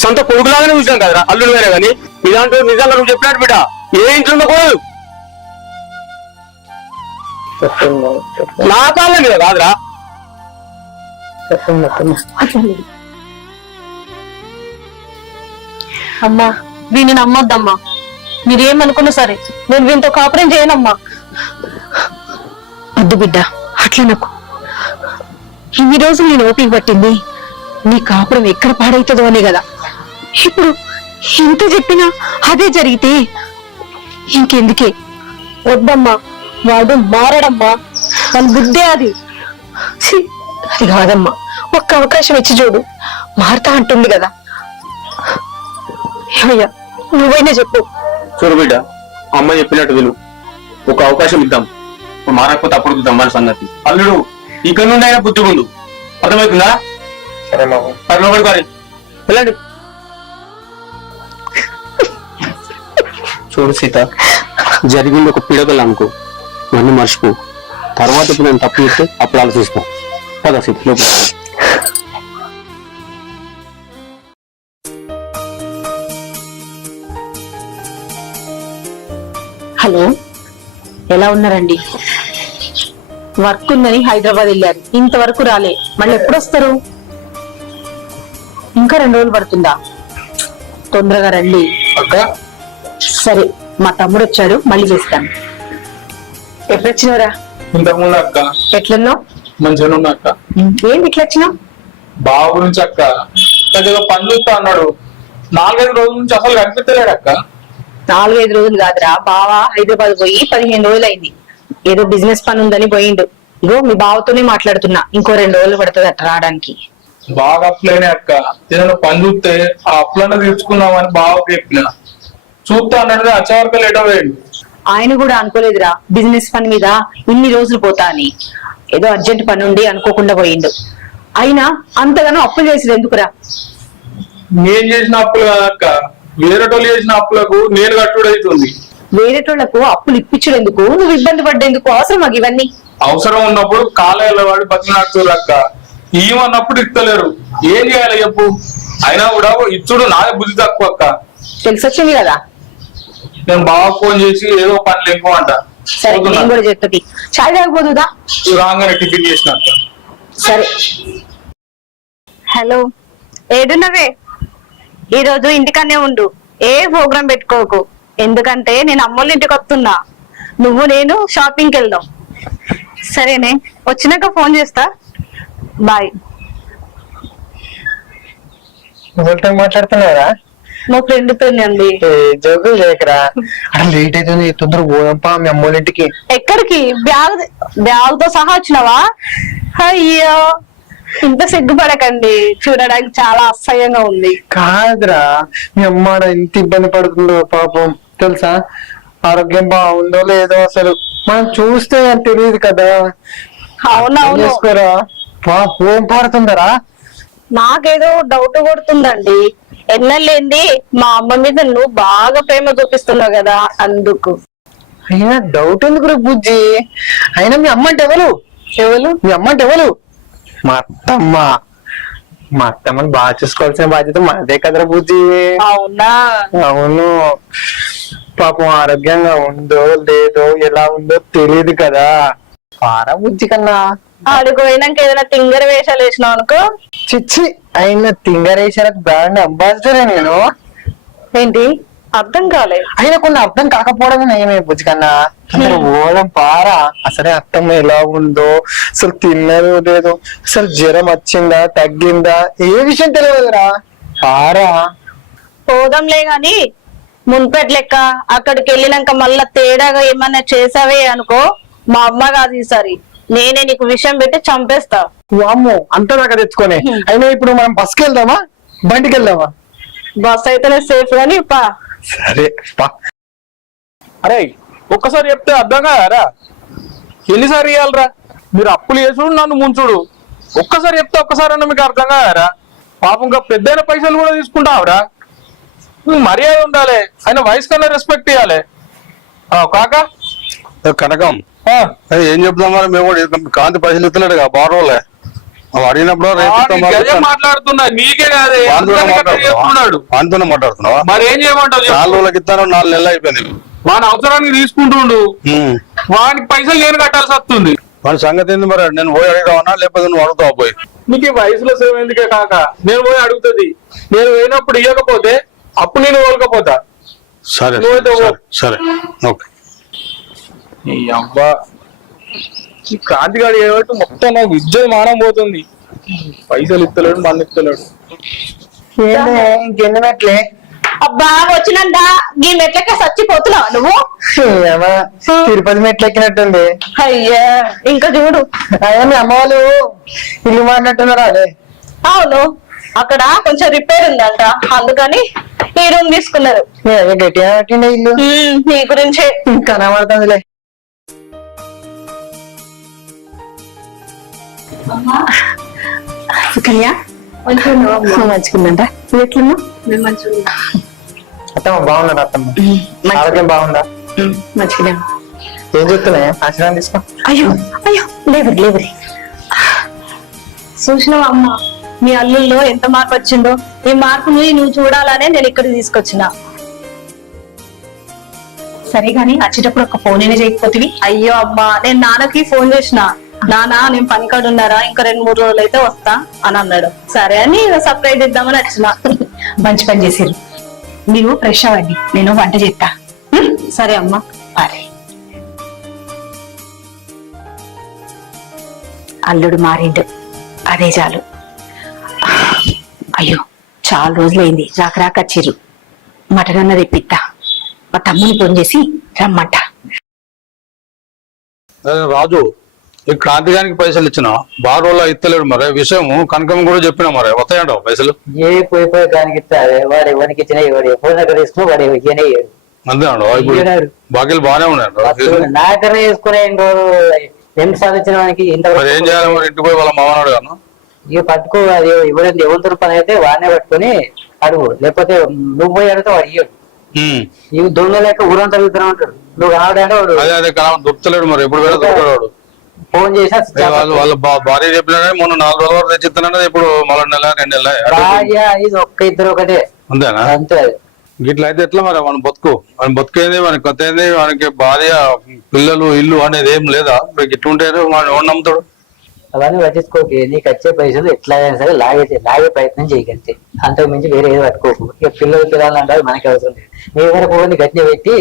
సొంత కొడుకులాగానే చూసినాం కదరా అల్లుడు వేరే. కానీ ఇలాంటి నిజంగా నువ్వు చెప్పినట్టు బిడ్డ ఏ ఇంట్లో ఉండకూడదు. నా కాళ్ళ మీద కాదురా. అమ్మా వీడిని నమ్మొద్దమ్మా. మీరేమనుకున్నా సరే నేను వీనితో కాపురం చేయనమ్మా. వద్దు బిడ్డ అట్లా నాకు. ఇన్ని రోజులు నేను ఓపిక పట్టింది నీ కాపురం ఎక్కడ పాడైతుందో అనే కదా. ఇప్పుడు ఇంత చెప్పినా అదే జరిగితే ఇంకెందుకే. వద్దమ్మా, వాడు మారడమ్మా. తన బుద్ధే అది. ఛీ, అది కాదమ్మా, ఒక్క అవకాశం ఇచ్చి చూడు, మారుతా అంటుంది కదా. ఏమయ్యా నువ్వైనా చెప్పు. చూడు బిడ్డ, అమ్మ చెప్పినట్టు విను. ఒక అవకాశం ఇద్దాం, మారకపోతే అప్పుడు చూద్దాం మన సంగతి. అల్లుడు ఇక్కడ నుండి అయినా బుద్ధి ముందు అర్థమవుతుందా? సరే మామ. పడుకోవాలి, వెళ్ళండి. చూడు సీత, జరిగింది ఒక పిడకలు అనుకో, ఇవన్నీ మర్చిపో. తర్వాత ఇప్పుడు నేను తప్పు చేస్తే అప్పుడు ఆలోచిస్తాం కదా సీత. లోపల హలో, ఎలా ఉన్నారండి? వర్క్ ఉందని హైదరాబాద్ వెళ్ళారు, ఇంతవరకు రాలే. మళ్ళీ ఎప్పుడు వస్తారు? ఇంకా 2 రోజులు పడుతుందా? తొందరగా రండి. అక్క సరే, మా తమ్ముడు వచ్చాడు, మళ్ళీ చేస్తాను. ఎప్పుడు వచ్చినవరా? ఇంతకుముందు అక్క ఎట్లున్నావు? మంచిగా ఉన్నా అక్క. ఏంటి ఇట్లా వచ్చినావు? బావ గురించి అక్క పెద్దగా పని చూస్తా అన్నాడు. 4-5 రోజుల నుంచి అసలు కనిపించలేడు అక్క. 4-5 రోజులు కాదురా, బావ హైదరాబాద్ పోయి 15 రోజులు అయింది. ఏదో బిజినెస్ పని ఉందని పోయిండు. ఇగో మీ బావతోనే మాట్లాడుతున్నా, ఇంకో 2 రోజులు పడుతుంది అట్లా రావడానికి. బాగా అప్పులైనా అక్క, ఏదైనా పని చూస్తే ఆ అప్పులన్నా తీర్చుకుందామని బావకు చెప్పిన. చూస్తా అన్నాడు, వచ్చే వరకు లేట్ అవ్వేయండి. ఆయన కూడా అనుకోలేదురా బిజినెస్ పని మీద ఇన్ని రోజులు పోతా అని. ఏదో అర్జెంట్ పని ఉండి అనుకోకుండా పోయిండు. అయినా అంతగానో అప్పులు చేసిరు ఎందుకురా? నేను చేసిన అప్పులు కాదక్క, వేరేటోళ్ళు చేసిన అప్పులకు నేను కట్టుడు అవుతుంది. వేరేటోళ్లకు అప్పులు ఇప్పించడు ఎందుకు? నువ్వు ఇబ్బంది పడ్డేందుకు? అవసరం మాకు ఇవన్నీ. అవసరం ఉన్నప్పుడు కాలేజీలో వాడి బతికినట్టు అక్క, ఇవ్వన్నప్పుడు ఇస్తలేరు, ఏం చేయాలి చెప్పు? అయినా కూడా ఇచ్చుడు నాదే బుద్ధి తక్కువ అక్క. తెలిసొచ్చింది కదా. నేను బాగా ఫోన్ చేసి ఏదో పని లేకు అంట. సరే నేను కూడా చెప్తుంది. చాయ్ తాగబోదుదా? రాగానే టిఫిన్ చేసిన అక్క. సరే. హలో, ఏడున్నవే? ఈరోజు ఇంటికనే ఉండు, ఏ ప్రోగ్రాం పెట్టుకోకు. ఎందుకంటే నేను అమ్మోళ్ళ ఇంటికి వస్తున్నా. నువ్వు నేను షాపింగ్కి వెళ్దాం. సరేనే, వచ్చినాక ఫోన్ చేస్తా. బాయ్. ఎవరితో మాట్లాడుతున్నారా? మా ఫ్రెండ్ తోనే అండి. జోకులు లేకరా, అక్కడ లేట్ అవుతుంది, తొందరగా పోదాంపా మీ అమ్మోళ్ళ ఇంటికి. ఎక్కడికి? బ్యాగ్ తో సహా వచ్చినావా? అయ్యో, ఇంత సిగ్గుపడకండి, చూడడానికి చాలా అసహ్యంగా ఉంది. కాదురా, మీ అమ్మ ఆడ ఎంత ఇబ్బంది పడుతుందో పాపం, తెలుసా? ఆరోగ్యం బాగుందో లేదో అసలు మనం చూస్తే తెలియదు కదా. అవునవును, చేసుకోరా, ఫోన్ పడుతుందరా. నాకేదో డౌట్ కొడుతుందండి. ఎన్నెళ్ళేంది మా అమ్మ మీద నువ్వు బాగా ప్రేమ చూపిస్తున్నావు కదా, అందుకు. అయినా డౌట్ ఎందుకు బుజ్జి? అయినా మీ అమ్మ అంటే ఎవరు? మీ అమ్మ అంటే ఎవరు? మా అత్తమ్మ. మా అత్తమ్మని బాగా చూసుకోవాల్సిన బాధ్యత మనదే కదరా బుజ్జి. అవునా? అవును. పాపం ఆరోగ్యంగా ఉందో లేదో ఎలా ఉందో తెలియదు కదా. పారా బుజ్జి కన్నా. ఆడికి పోయినాక ఏదైనా తింగర వేషాలు వేసినావు అనుకో. చిచ్చి, అయినా తింగరేశారకు బ్రాండ్ అంబాసిడరే నేను. ఏంటి అర్థం కాలేదు? అయినా కొన్ని అర్థం కాకపోవడమే నయమే బుజ్జి కన్నా. అందరూ ఓడం పారా. అసలే అత్తమ్మ ఎలా ఉందో, అసలు తిన్నదో లేదో, అసలు జ్వరం వచ్చిందా తగ్గిందా ఏ విషయం తెలియదురా. పారా. పోదాంలే గాని మున్పెట్ లెక్క అక్కడికి వెళ్ళినాక మళ్ళా తేడాగా ఏమన్నా చేసావే అనుకో, మా అమ్మ కాదు ఈసారి, నేనే నీకు విషయం పెట్టి చంపేస్తా. వామ్మో, అంత దాకా తెచ్చుకొని. అయినా ఇప్పుడు మనం బస్కి వెళ్దామా బండికి వెళ్దామా? బస్ అయితేనే సేఫ్ గాని పా. సరే పా. అరే ఒక్కసారి చెప్తే అర్థం కాదారా? ఎన్నిసార్లు ఇవ్వాలరా? మీరు అప్పులు చేసుడు, నన్ను ముంచుడు. ఒక్కసారి చెప్తే ఒక్కసారి అన్న మీకు అర్థం కాదారా? పాపం ఇంకా పెద్దైన పైసలు కూడా తీసుకుంటావురా. మర్యాద ఉండాలి, ఆయన వయసు కన్నా రెస్పెక్ట్ ఇవ్వాలి. కాకా కనకం, ఏం చెప్తాం మరి? మేము కూడా కాంతి పైసలు ఇస్తలేడు కదా బారోలే, అడిగినప్పుడు మాట్లాడుతున్నా, నీకే కాదే వానితోనే మాట్లాడుతున్నావా? మరి ఏం చేయమంటావు? 4 రోజులకి ఇస్తాను, 4 నెలలు అయిపోయింది. వాని అవసరానికి తీసుకుంటుండు, వానికి పైసలు నేను కట్టాల్సి వస్తుంది. వాని సంగతి ఏంది మరి? నేను పోయి అడిగావనా లేకపోతే నువ్వు అడుగుతావు పోయి? నీకు ఈ వయసులో సేవ ఎందుకే కాక, నేను పోయి అడుగుతుంది. నేను పోయినప్పుడు ఇవ్వకపోతే అప్పుడు నేను పోలకపోతా. సరే సరే ఓకే. ఈ అబ్బా, ఈ క్రాంతిగాడు ఏమంటే మొత్తం నాకు విద్యుత్ మానం పోతుంది. పైసలు ఇస్తలేడు, మన ఇస్తలేడు. ఇంకెన్ని మెట్లే? అబ్బా వచ్చినందా ఈ మెట్లకే చచ్చిపోతున్నావా నువ్వు? తిరుపతి మెట్లు ఎక్కినట్టుంది. అయ్యా ఇంకా చూడు. అయ్యా మీ అమ్మ వాళ్ళు ఇల్లు మాట్లాడుతున్నారా? అదే. అవును, అక్కడ కొంచెం రిపేర్ ఉందంట, అందుకని ఈ రూమ్ తీసుకున్నారు. గట్టిగా కట్టిండే ఇల్లు. నీ గురించే కనబడుతుందిలే. కన్యా మంచుకుందంట. ఎట్లున్నా? అత్తమ్మ బాగున్నాడు. అత్తమ్మ ఆరోగ్యం బాగుందా? మంచిగా. ఏం చెప్తున్నాయా? ఆశీర్వాదం తీసుకో. అయ్యో అయ్యో, లేవు. చూసినావా అమ్మ, మీ అల్లుల్లో ఎంత మార్పు వచ్చిందో. ఈ మార్పుని నువ్వు చూడాలనే నేను ఇక్కడికి తీసుకొచ్చిన. సరే గాని వచ్చేటప్పుడు ఒక ఫోన్ అయినా చేయకపోతే. అయ్యో అమ్మా, నేను నాన్నకి ఫోన్ చేసిన. నాన్న నేను పని కాడ ఉన్నారా, ఇంకా 2-3 రోజులు అయితే వస్తా అని అన్నాడు. సరే అని సర్ప్రైజ్ ఇద్దామని వచ్చిన. మంచి పని చేసారు. మీరు ఫ్రెష్ అవ్వండి, నేను వంట చేస్తా. సరే అమ్మా. సరే. అల్లుడు మారిండు, అదే చాలు. అయ్యో చాలా రోజులైంది రాక వచ్చిర్రు. మటన్ అన్న తెప్పిస్తా. మా తమ్ముని ఫోన్ చేసి రమ్మంట. రాజు, ఈ క్రాంతిగానికి పైసలు ఇచ్చిన బారోలా ఇస్తలేడు. మరి విషయం కనకం కూడా చెప్పినా, మరి వస్తాయంటావు పైసలు? ఏ పోయి దానికి ఇస్తాడు. వాడు ఎవరికి ఇచ్చినా ఇవ్వడు. ఫోన్ దగ్గర తీసుకుని వాడు ఇవ్వనే ఇవ్వడు. అంతే అండి ఇప్పుడు బాకీలు బాగానే ఉన్నాయండి. నాకనే వేసుకునే ఎంత సాధించిన వానికి మరి ఏం చేయాలి మరి ఇంటికి పోయి వాళ్ళ మామనాడు గాను ఇక పట్టుకో, అది ఎవరైనా ఎవరితో పని అయితే వాడినే పట్టుకొని అడుగు, లేకపోతే నువ్వు పోయి అడిగితే వాడు ఇయ్యడు. ఇవి దొంగ లేక ఊరంతా తిరుగుతూనే ఉంటాడు. నువ్వు కావడంటే వాడు అదే దొరుకుతలేడు మరి ఎప్పుడు వేరే దొరకడు. ఫోన్ చేసి వాళ్ళ భార్య చెప్పినా మొన్న 4 రోజుల వరకు తెచ్చిస్తానంటే ఇప్పుడు మళ్ళీ 1 నెల 2 నెలలు భార్య ఇది ఒక్క ఇద్దరు ఒకటే అంతేనా? అంతే. గిట్ల అయితే ఎట్లా మరి మన బతుకేంది మన కొత్త ఏంది, మనకి భార్య పిల్లలు ఇల్లు అనేది ఏం లేదా? ఇట్లుంటే వాడు నమ్ముతాడు. అవన్నీ పట్టించుకోకి, నీకు వచ్చే పైసలు ఎట్లా అయినా సరే లాగే ప్రయత్నం చేయగలితే, అంతకు మించి వేరే ఏదో పట్టుకోకు. ఇక పిల్లలు అంటారు మనకి అవసరం లేదు. నీ దగ్గర పోనీ గట్టిని పెట్టి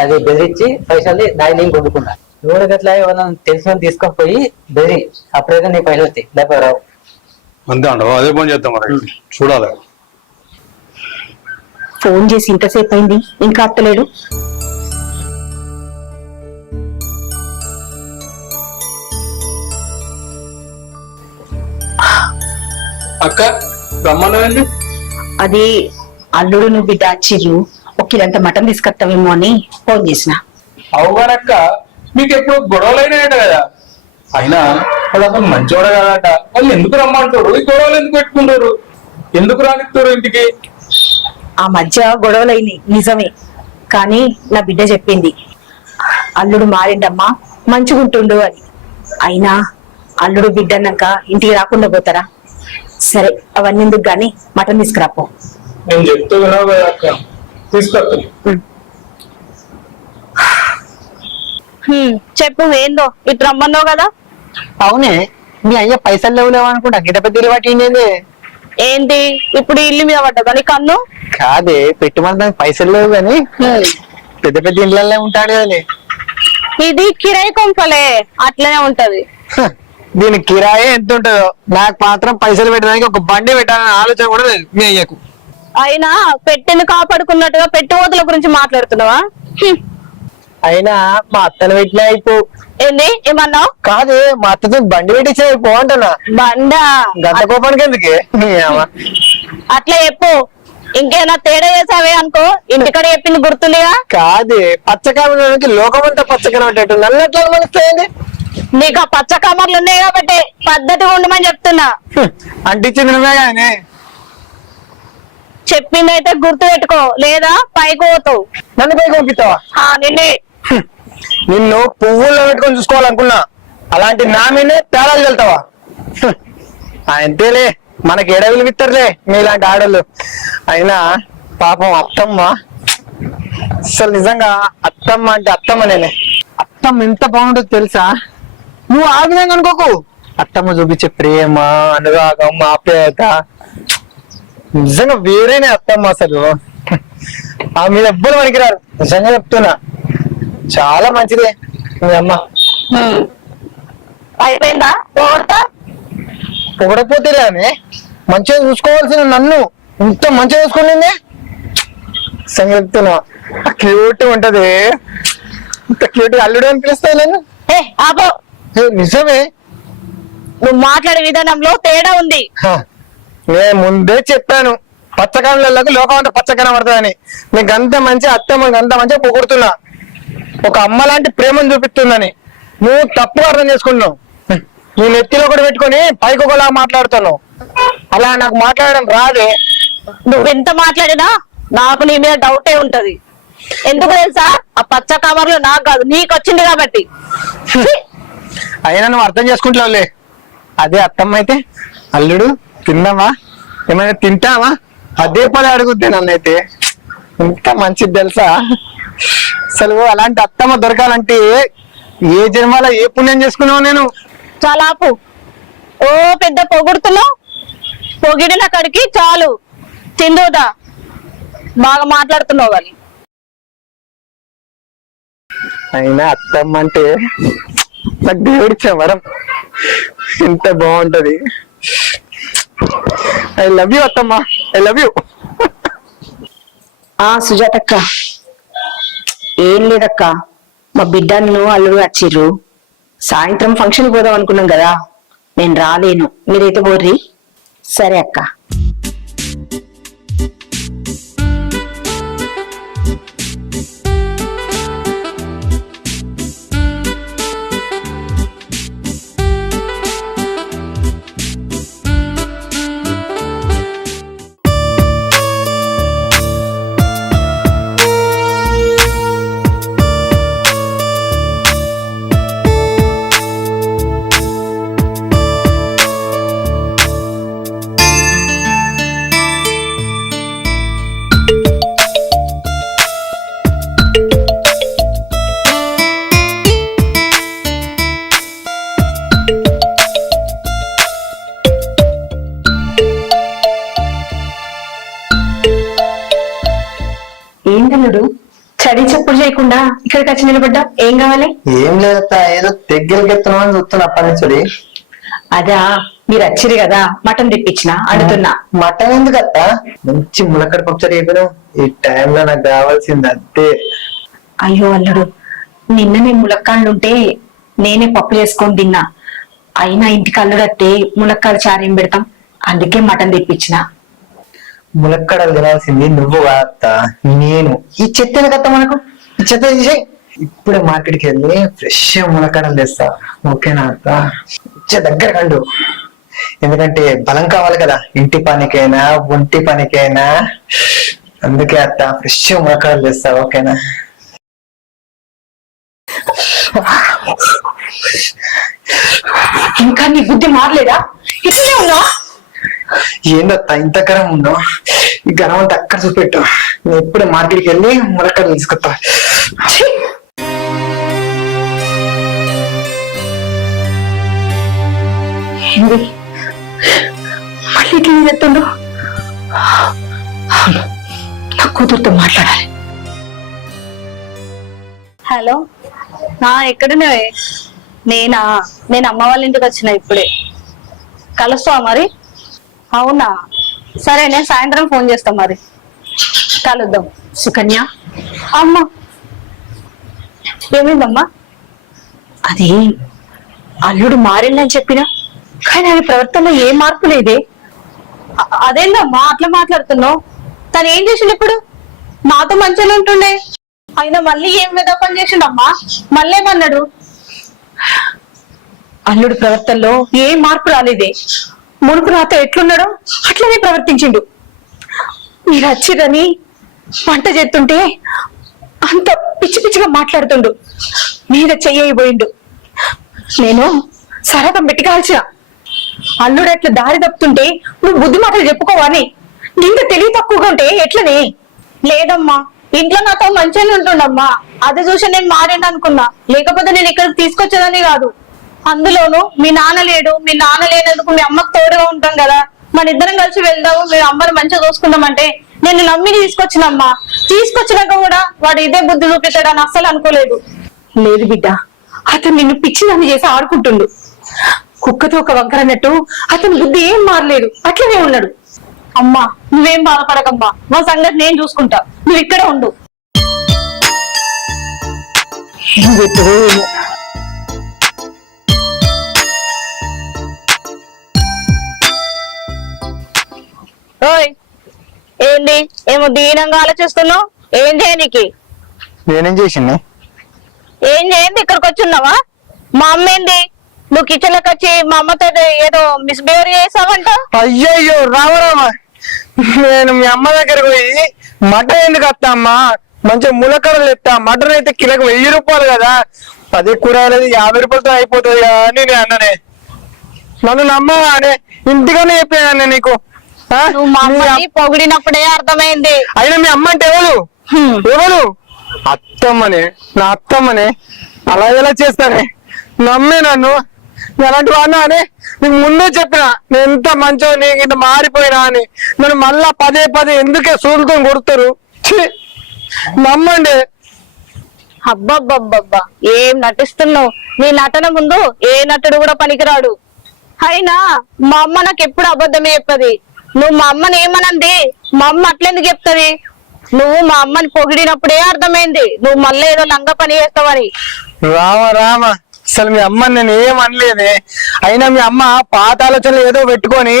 అది బెదిరించి పైసలు నేను కొనుక్కున్నా. ఎవరు గట్లా ఏమన్నా తెలిసిన తీసుకొని పోయి బెదిరి, అప్పుడైతే నీ పైసలు వస్తాయి, లేకపోతే రావు. అంతే అంటావు? అదే పని చేద్దాం మరి, చూడాలి. ఫోన్ చేసి ఇంతసేపు అయింది ఇంకా అత్తలేడు. అక్క రమ్మన్నారండి. అది అల్లుడు నువ్వు బిడ్డ వచ్చిర్రు, ఒక్కిదంత మటన్ తీసుకొస్తావేమో అని ఫోన్ చేసిన. అవుగానక్క, మీకు ఎప్పుడు గొడవలైనాయట కదా. అయినా వాళ్ళు అసలు మంచోడ కదట. వాళ్ళు ఎందుకు రమ్మంటారు? ఈ గొడవలు ఎందుకు పెట్టుకుంటారు? ఎందుకు రానిస్తారు ఇంటికి? ఆ మధ్య గొడవలైనాయి నిజమే, కానీ నా బిడ్డ చెప్పింది అల్లుడు మారిండమ్మా, మంచిగుంటుండు అని. అయినా అల్లుడు బిడ్డ అన్నాక ఇంటికి రాకుండా పోతారా? సరే అవన్నీ ఎందుకు గాని మటన్ తీసుకురాపో. నేను చెప్తూ విన్నావు కదా అక్క, తీసుకొస్తాను. చెప్పు ఏందో, ఇటు రమ్మన్నావు కదా. అవునే, మీ అయ్య పైసలు లేవు అనుకుంటా గిట పెద్ద పట్టింది. ఏంటి ఇప్పుడు ఇల్లు మీద పడ్డా నీ కన్ను? కాదే, పెట్టుమని దానికి పైసలు లేవు కానీ పెద్ద పెద్ద ఇళ్ళల్లో ఉంటాడు కదా. ఇది కిరాయి కొంపలే, అట్లనే ఉంటది. దీని కిరాయి ఎంత ఉంటుందో, నాకు మాత్రం పైసలు పెట్టడానికి ఒక బండి పెట్టాలనే ఆలోచన కూడా లేదు మీ అయ్యకు. అయినా పెట్టిని కాపాడుకున్నట్టుగా పెట్టుబోతుల గురించి మాట్లాడుతున్నావా? అయినా మా అత్తను పెట్టినా అయిపో. ఏంది ఏమన్నావు? కాదే, మా అత్తతో బండి పెట్టించే అయిపో అంటున్నా. బండా గంట కోపానికి ఎందుకే? అట్లా చెప్పు. ఇంకేనా తేడా చేసావే అనుకో, ఇంటికాడ చెప్పింది గుర్తుందిగా. కాదే, పచ్చకామకి లోకమంతా పచ్చకన పట్టేట్టు నన్ను ఎట్లా మనస్తాయండి? నీకు ఆ పచ్చ కమర్లు ఉన్నాయి కాబట్టి పద్ధతిగా ఉండమని చెప్తున్నా. అంటించింది నువ్వే కానీ చెప్పింది అయితే గుర్తు పెట్టుకో, లేదా పైకి పోతావు. నన్ను పైకి పంపిస్తావా? నిన్నే నిన్ను పువ్వుల్లో పెట్టుకొని చూసుకోవాలనుకున్నా, అలాంటి నా మీదే తేడాలు వెళ్తావా? అంతేలే, మనకి ఎడవిలు విత్తరులే మీలాంటి ఆడళ్ళు. అయినా పాపం అత్తమ్మ, అసలు నిజంగా అత్తమ్మ అంటే అత్తమ్మ నేనే. అత్తమ్మ ఎంత బాగుంటుందో తెలుసా? నువ్వు ఆ విధంగా అనుకోకు. అత్తమ్మ చూపించే ప్రేమ, అనురాగం, ఆప్యాయత నిజంగా వేరేనే అత్తమ్మ. అసలు ఆ మీద ఎవ్వరు పనికిరారు, నిజంగా చెప్తున్నా. చాలా మంచిదే మీ అమ్మ. అయిపోయిందా? పొగడపోతే కానీ మంచిగా చూసుకోవాల్సిన నన్ను ఇంత మంచిగా చూసుకునింది సంగతున్నా. క్యూట్ ఉంటది, ఇంత క్యూట్ అల్లుడు అని పిలుస్తాయి నన్ను. నిజమే, నువ్వు మాట్లాడే విధానంలో తేడా ఉంది. నేను ముందే చెప్పాను పచ్చకాయలకు లోకం అంతా పచ్చకన పడుతుందని. నీకు అంత మంచి అత్తమ్మ, అంత మంచిగా పొగుడుతున్నా, ఒక అమ్మ లాంటి ప్రేమను చూపిస్తుందని. నువ్వు తప్పు అర్థం చేసుకున్నావు. నీ నెత్తిలో కూడా పెట్టుకొని పైకి ఒకలా మాట్లాడుతున్నావు. అలా నాకు మాట్లాడడం రాదే. నువ్వెంత మాట్లాడినా నాకు నీ మీద డౌటే ఉంటది. ఎందుకు తెలుసా? ఆ పచ్చ కవర్లు నాకు కాదు, నీకు వచ్చింది కాబట్టి. అయినా నువ్వు అర్థం చేసుకుంటావులే. అదే అత్తమ్మ అయితే, అల్లుడు తిన్నావా, ఏమైనా తింటావా, అదే పని అడుగుద్ది నన్నైతే. ఇంత మంచిది తెలుసా? అసలు అలాంటి అత్తమ్మ దొరకాలంటే ఏ జన్మలో ఏ పుణ్యం చేసుకున్నావు నేను. చాలా ఆపు. ఓ పెద్ద పొగుడుతున్నావు, పొగిడిన కడికి చాలు, తిందుదా. బాగా మాట్లాడుతున్నావు కానీ. అయినా అత్తమ్మ అంటే నాకు దేవుడిచ్చే వరం, ఎంత బాగుంటది. ఐ లవ్ యూ అత్తమ్మ, ఐ లవ్ యూ. సుజాతక్క, ఏం లేదక్క, మా బిడ్డను అల్లుడు వచ్చిర్రు. సాయంత్రం ఫంక్షన్ పోదాం అనుకున్నాం కదా, నేను రాలేను, మీరైతే పోర్రి. సరే అక్క. రాకుండా ఇక్కడికి వచ్చి నిలబడ్డా ఏం కావాలి? ఏం లేదత్త, ఏదో దగ్గరికి ఎత్తున్నామని చూస్తున్నా అప్పటి నుంచి. అదా మీరు వచ్చిరు కదా మటన్ తెప్పించిన అడుగుతున్నా. మటన్ ఎందుకు అత్త? మంచి ములక్కడ పప్పుచారు చెప్పిన ఈ టైంలో నాకు కావాల్సింది అదే. అయ్యో అల్లుడు, నిన్ననే ములక్కాళ్ళుంటే నేనే పప్పు చేసుకొని తిన్నా. అయినా ఇంటికి అల్లుడట్టే ములక్కాడు చారేం పెడతాం, అందుకే మటన్ తెప్పించిన. ములక్కడలు తినాల్సింది నువ్వు కాదత్త, నేను. ఈ చెత్త కత్త మనకు, ఈ చెత్త తీసేయ్. ఇప్పుడే మార్కెట్కి వెళ్ళి ఫ్రెష్ ములక్కడలు తెస్తా, ఓకేనా అత్త? దగ్గర కండు, ఎందుకంటే బలం కావాలి కదా ఇంటి పనికైనా ఒంటి పనికైనా. అందుకే అత్త ఫ్రెష్ ములక్కడలు తెస్తా, ఓకేనా? ఇంకా నీ బుద్ధి మారలేదా? ఇట్లనే ఉన్నా? ఏందత్త ఇంత గరం ఉందో? ఈ గరం అంతా అక్కడ చూపెట్టు, నేను ఎప్పుడే మార్కెట్కి వెళ్ళి ములక్కడలు తీసుకొస్తా. ఏంది మళ్ళీ ఇట్లా చెప్తుండు? నా కూతురుతో మాట్లాడాలి. హలో, ఎక్కడున్నావే? నేను అమ్మ వాళ్ళ ఇంటికి వచ్చిన ఇప్పుడే. కలుస్తావా మరి? అవునా, సరే నేను సాయంత్రం ఫోన్ చేస్తా, మరి కలుద్దాం. సుకన్య, అమ్మ ఏమైందమ్మా? అది అల్లుడు మారిందని చెప్పినా కానీ ఆయన ప్రవర్తనలో ఏ మార్పు లేదే. అదేందమ్మా అట్లా మాట్లాడుతున్నావు? తను ఏం చేసిండు ఇప్పుడు? నాతో మంచిగా ఉంటుండే, అయినా మళ్ళీ ఏం విధ పని చేసిండమ్మా? మళ్ళీ ఏమన్నాడు? అల్లుడు ప్రవర్తనలో ఏ మార్పు రాలేదే. మునుపు నాతో ఎట్లున్నాడో అట్లనే ప్రవర్తించిండు. మీరు వచ్చిరని వంట చేస్తుంటే అంత పిచ్చి పిచ్చిగా మాట్లాడుతుండు, మీద చెయ్యబోయిండు. నేను సరదం పెట్టి కాల్చిన. అల్లుడు ఎట్లా దారి తప్పుతుంటే నువ్వు బుద్ధి మాటలు చెప్పుకోవని ఇంత తెలివి తక్కువగా ఉంటే ఎట్లనే? లేదమ్మా, ఇంట్లో నాతో మంచిగా ఉంటుండమ్మా. అది చూసి నేను మారిండు అనుకున్నా, లేకపోతే నేను ఇక్కడికి తీసుకొచ్చేదని కాదు. అందులోను మీ నాన్న లేడు, మీ నాన్న లేనందుకు మీ అమ్మకు తోడుగా ఉంటాం కదా, మన ఇద్దరం కలిసి వెళ్దాము, మీ అమ్మని మంచిగా చూసుకుందామంటే నేను నమ్మి తీసుకొచ్చినమ్మా. తీసుకొచ్చినాక కూడా వాడు ఇదే బుద్ధి చూపిస్తాడని అస్సలు అనుకోలేదు. లేదు బిడ్డ, అతను నిన్ను పిచ్చిదాన్ని చేసి ఆడుకుంటుండు. కుక్కతో ఒక వంకరన్నట్టు అతని బుద్ధి ఏం మారలేదు, అట్లనే ఉన్నాడు. అమ్మా నువ్వేం బాధపడకమ్మా, మా సంగతి నేను చూసుకుంటా, నువ్వు ఇక్కడే ఉండు. ఏం చెప్తావో ఏమో. ఓయ్ ఏంది ఏమో దీనంగా ఆలోచిస్తున్నావు? ఏం చేయనికి? నేనేం చేసింది? ఏం చేయండి ఇక్కడికి వచ్చున్నావా? మా అమ్మ ఏంది నువ్వు కిచెన్ లోకి వచ్చి మా అమ్మతో ఏదో మిస్బిహేవ్ చేసావంట. అయ్యయ్యో రామరామ, నేను మీ అమ్మ దగ్గర పోయి మటన్ ఎందుకు వస్తా అమ్మా, మంచిగా ములకడలు ఎత్తా. మటన్ అయితే కిలోకి 1000 రూపాయలు కదా, 10 కూరగాయలు 50 రూపాయలతో అయిపోతుంది కదా అని నేను అన్ననే. నన్ను నమ్మవా అనే ఇంటిగానే చెప్పాను నీకు. నువ్వు మా అమ్మని పొగిడినప్పుడే అర్థమైంది. అయినా మీ అమ్మ అంటే ఎవరు? అత్తమ్మనే, నా అత్తమ్మనే. అలా ఎలా చేస్తానే? నమ్మే నన్ను ఎలాంటి వాడినా అని నీకు ముందే చెప్పిన, నేను ఎంత మంచో నీకు ఇంత మారిపోయినా అని. నన్ను మళ్ళా పదే ఎందుకే సూదులతో కొడుతారు? నమ్మండి. అబ్బబ్బబ్బబ్బా ఏం నటిస్తున్నావు? నీ నటన ముందు ఏ నటుడు కూడా పనికిరాడు. అయినా మా అమ్మ నాకు ఎప్పుడు అబద్ధమే చెప్పది. నువ్వు మా అమ్మని ఏమనంది? మా అమ్మ అట్లెందుకు చెప్తది? నువ్వు మా అమ్మని పొగిడినప్పుడే అర్థమైంది నువ్వు మళ్ళీ ఏదో లంగ పని చేస్తావని. రామ అసలు మీ అమ్మని నేను ఏం అనలేదే. అయినా మీ అమ్మ పాత ఆలోచనలు ఏదో పెట్టుకొని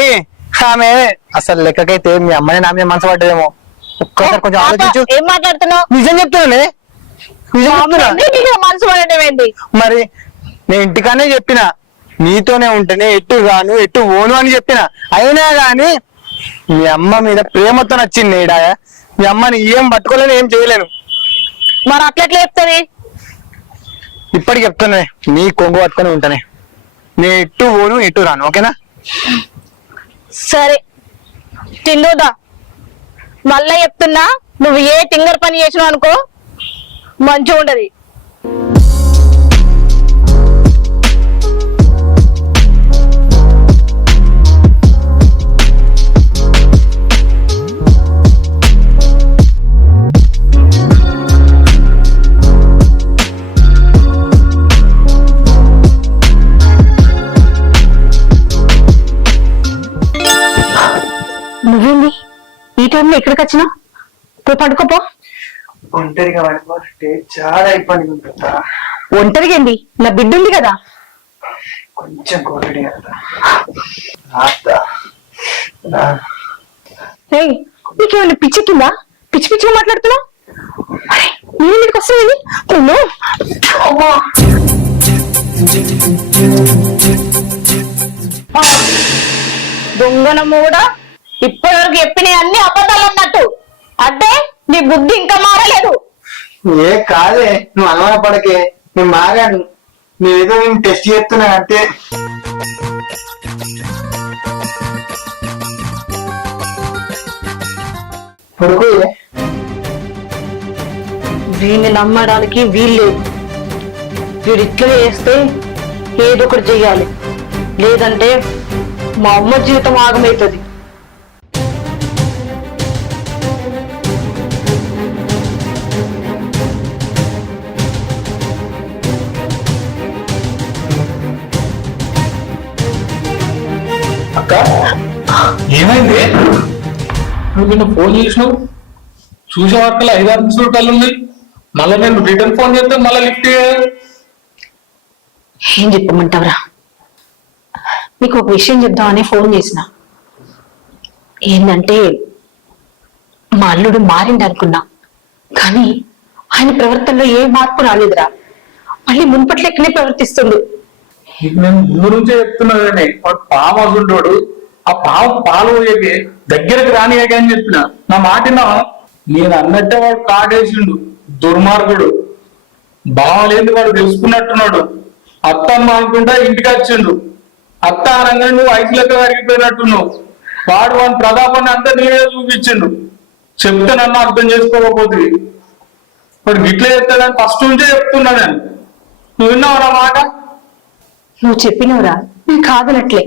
ఆమె అసలు లెక్కకైతే మీ అమ్మని నా మీద మనసు పడ్డదేమో. ఒక్కసారి కొంచెం ఆలోచించు. ఏం మాట్లాడుతున్నావు? నిజం చెప్తున్నానే, మనసు పడటం ఏంది? మరి నేను ఇంటికానే చెప్పిన, నీతోనే ఉంటేనే ఎట్టు రాను ఎట్టు పోను అని చెప్పిన. అయినా గాని మీ అమ్మ మీద ప్రేమతో నచ్చింది ఈడ. మీ అమ్మని ఏం పట్టుకోలేను, ఏం చేయలేను. మరి అట్లెట్లా చెప్తుంది? ఇప్పటికి చెప్తానే, నీ కొంగు పట్టుకొని ఉంటానే. నేను ఎట్టు పోను ఎట్టు రాను, ఓకేనా? సరే తిందుదా. మళ్ళా చెప్తున్నా, నువ్వు ఏ టింగర్ పని చేసినావు అనుకో మంచిగా ఉండదు. టైంలో ఎక్కడికి వచ్చినా పోయి పడుకోపో. ఒంటరిగా పడుకోవాలంటే చాలా ఇబ్బందిగా ఉంటుందా? ఒంటరిగా ఏంది, నా బిడ్డ ఉంది కదా. కొంచెం కోరడి కదా. ఏయ్, నీకేమైనా పిచ్చి కింద పిచ్చి పిచ్చిగా మాట్లాడుతున్నావు? అరే నేను నీకు వస్తుంది నిన్ను. అమ్మా దొంగనము కూడా ఇప్పటివరకు చెప్పినవి అన్ని అబద్ధాలు అన్నట్టు. అంటే నీ బుద్ధి ఇంకా మారలేదు. ఏ కాదే, నువ్వు అనుమానపడకే, నేను మారాను. నేనేదో నేను టెస్ట్ చేస్తున్నా అంతే. పడుకో. వీడిని నమ్మడానికి వీల్లేదు. వీడు ఇట్లా చేస్తే ఏదో ఒకటి చెయ్యాలి, లేదంటే మా అమ్మ జీవితం ఆగమవుతుంది. అక్క ఏమైంది? నువ్వు నిన్న ఫోన్ చేసినావు, చూసే వాటిలో 5-6 నిమిషాలు కళ్ళు ఉన్నాయి. మళ్ళీ నేను రిటర్న్ ఫోన్ చేస్తే మళ్ళీ లిఫ్ట్ ఏం చెప్పమంటావురా? నీకు ఒక విషయం చెప్దామని ఫోన్ చేసిన. ఏంటంటే మా అల్లుడు మారిండు అనుకున్నా, కానీ ఆయన ప్రవర్తనలో ఏ మార్పు రాలేదురా. మళ్ళీ మున్పటి లెక్కనే ప్రవర్తిస్తుండు. నేను ముందు నుంచే చెప్తున్నా కానీ వాడు పాము వస్తుంటాడు. ఆ పాము పాలు పోయేకి దగ్గరకు రానియక అని చెప్పిన. నా మాటినా నేను అన్నట్టే వాడు కాటేసిండు. దుర్మార్గుడు, బావలేదు వాడు తెలుసుకున్నట్టున్నాడు. అత్తమ్మ అనుకుంటా ఇంటికి వచ్చిండు. అత్త అనగా నువ్వు ఐసులెక్క కరిగిపోయినట్టున్నావు. వాడు వాడి ప్రతాపాన్ని అంతా నేనే చూపించిండు. చెప్తే నన్ను అర్థం చేసుకోకపోతే వాడు గిట్లే చెప్తాడని ఫస్ట్ నుంచే చెప్తున్నా నేను. నువ్వు విన్నావు నా మాట? నువ్వు చెప్పినవురా, నేను కాదనట్లే,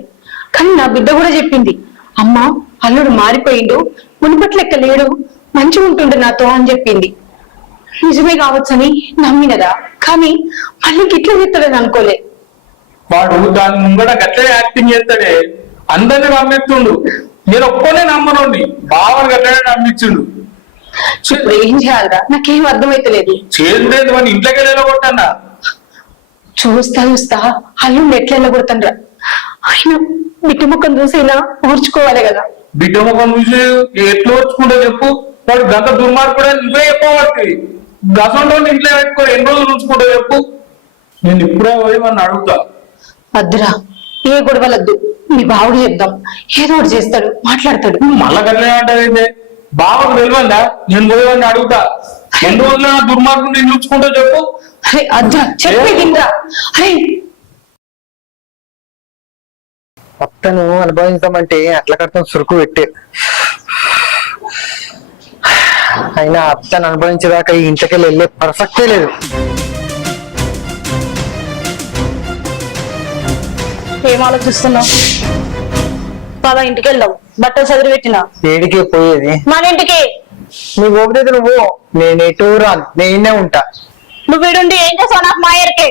కానీ నా బిడ్డ కూడా చెప్పింది, అమ్మ అల్లుడు మారిపోయిండు, మునుపటి లెక్క లేడు, మంచిగా ఉంటుండు నాతో అని చెప్పింది. నిజమే కావచ్చని నమ్మినదా, కానీ మళ్ళీ గిట్లా చెప్తాడని అనుకోలే. వాడు దాని ముంగట గట్లే యాక్టింగ్ చేస్తాడే, అందరిని నమ్మిస్తుండు. నేను ఒక్కనే నమ్మనుండి బావని గట్లనే నమ్మించిండు. ఇప్పుడు ఏం చేయాలరా, నాకేం అర్థమైతలేదు. చేయండి వాడిని ఇంట్లోకి వెళ్ళగొట్టన్నా. చూస్తా చూస్తా అల్లుడిని ఎట్లా వెళ్ళగొడతానరా. ఆయన బిడ్డ ముఖం చూసైనా ఓర్చుకోవాలి కదా. బిడ్డ ముఖం చూసి ఎట్లా వచ్చుకుంటా చెప్పు. వాడు గంట దుర్మార్గుడే నువ్వే చెప్పబట్టి గసంలో ఇంట్లో పెట్టుకో ఎన్ని రోజులు ఉంచుకుంటా చెప్పు. నేను ఇప్పుడే పోయి వాడిని అడుగుతా. వద్దురా, ఏ గొడవలద్దు, మీ బావుడు చెప్దాం, ఏదో ఒకటి చేస్తాడు, మాట్లాడతాడు. మళ్ళా గట్లే అంటారైతే బావకు తెలియదా? నేను పోయి వాడిని అడుగుతా. ఎన్ని రోజులు నా దుర్మార్గుడు నేను ఉంచుకుంటా చెప్పు. అరే అద్దురా, చెప్పేదింద్రా. అరే అత్తను అనుభవించామంటే అట్ల కడతాం సురుకు పెట్టే. అయినా అత్తను అనుభవించేదాకా ఈ ఇంటికెళ్ళి వెళ్ళే పర్ఫెక్టే లేదు. ఏం ఆలోచిస్తున్నావు? పద ఇంటికి వెళ్దాం, బట్టలు చదివి పెట్టినా. ఏడికే పోయేది? మన ఇంటికి. నీ పోతే నువ్వు, నేను ఎటు రాను, నేనే ఉంటా. నువ్వు వీడుండి ఏం చేస్తావు నాకు మాయర్కే.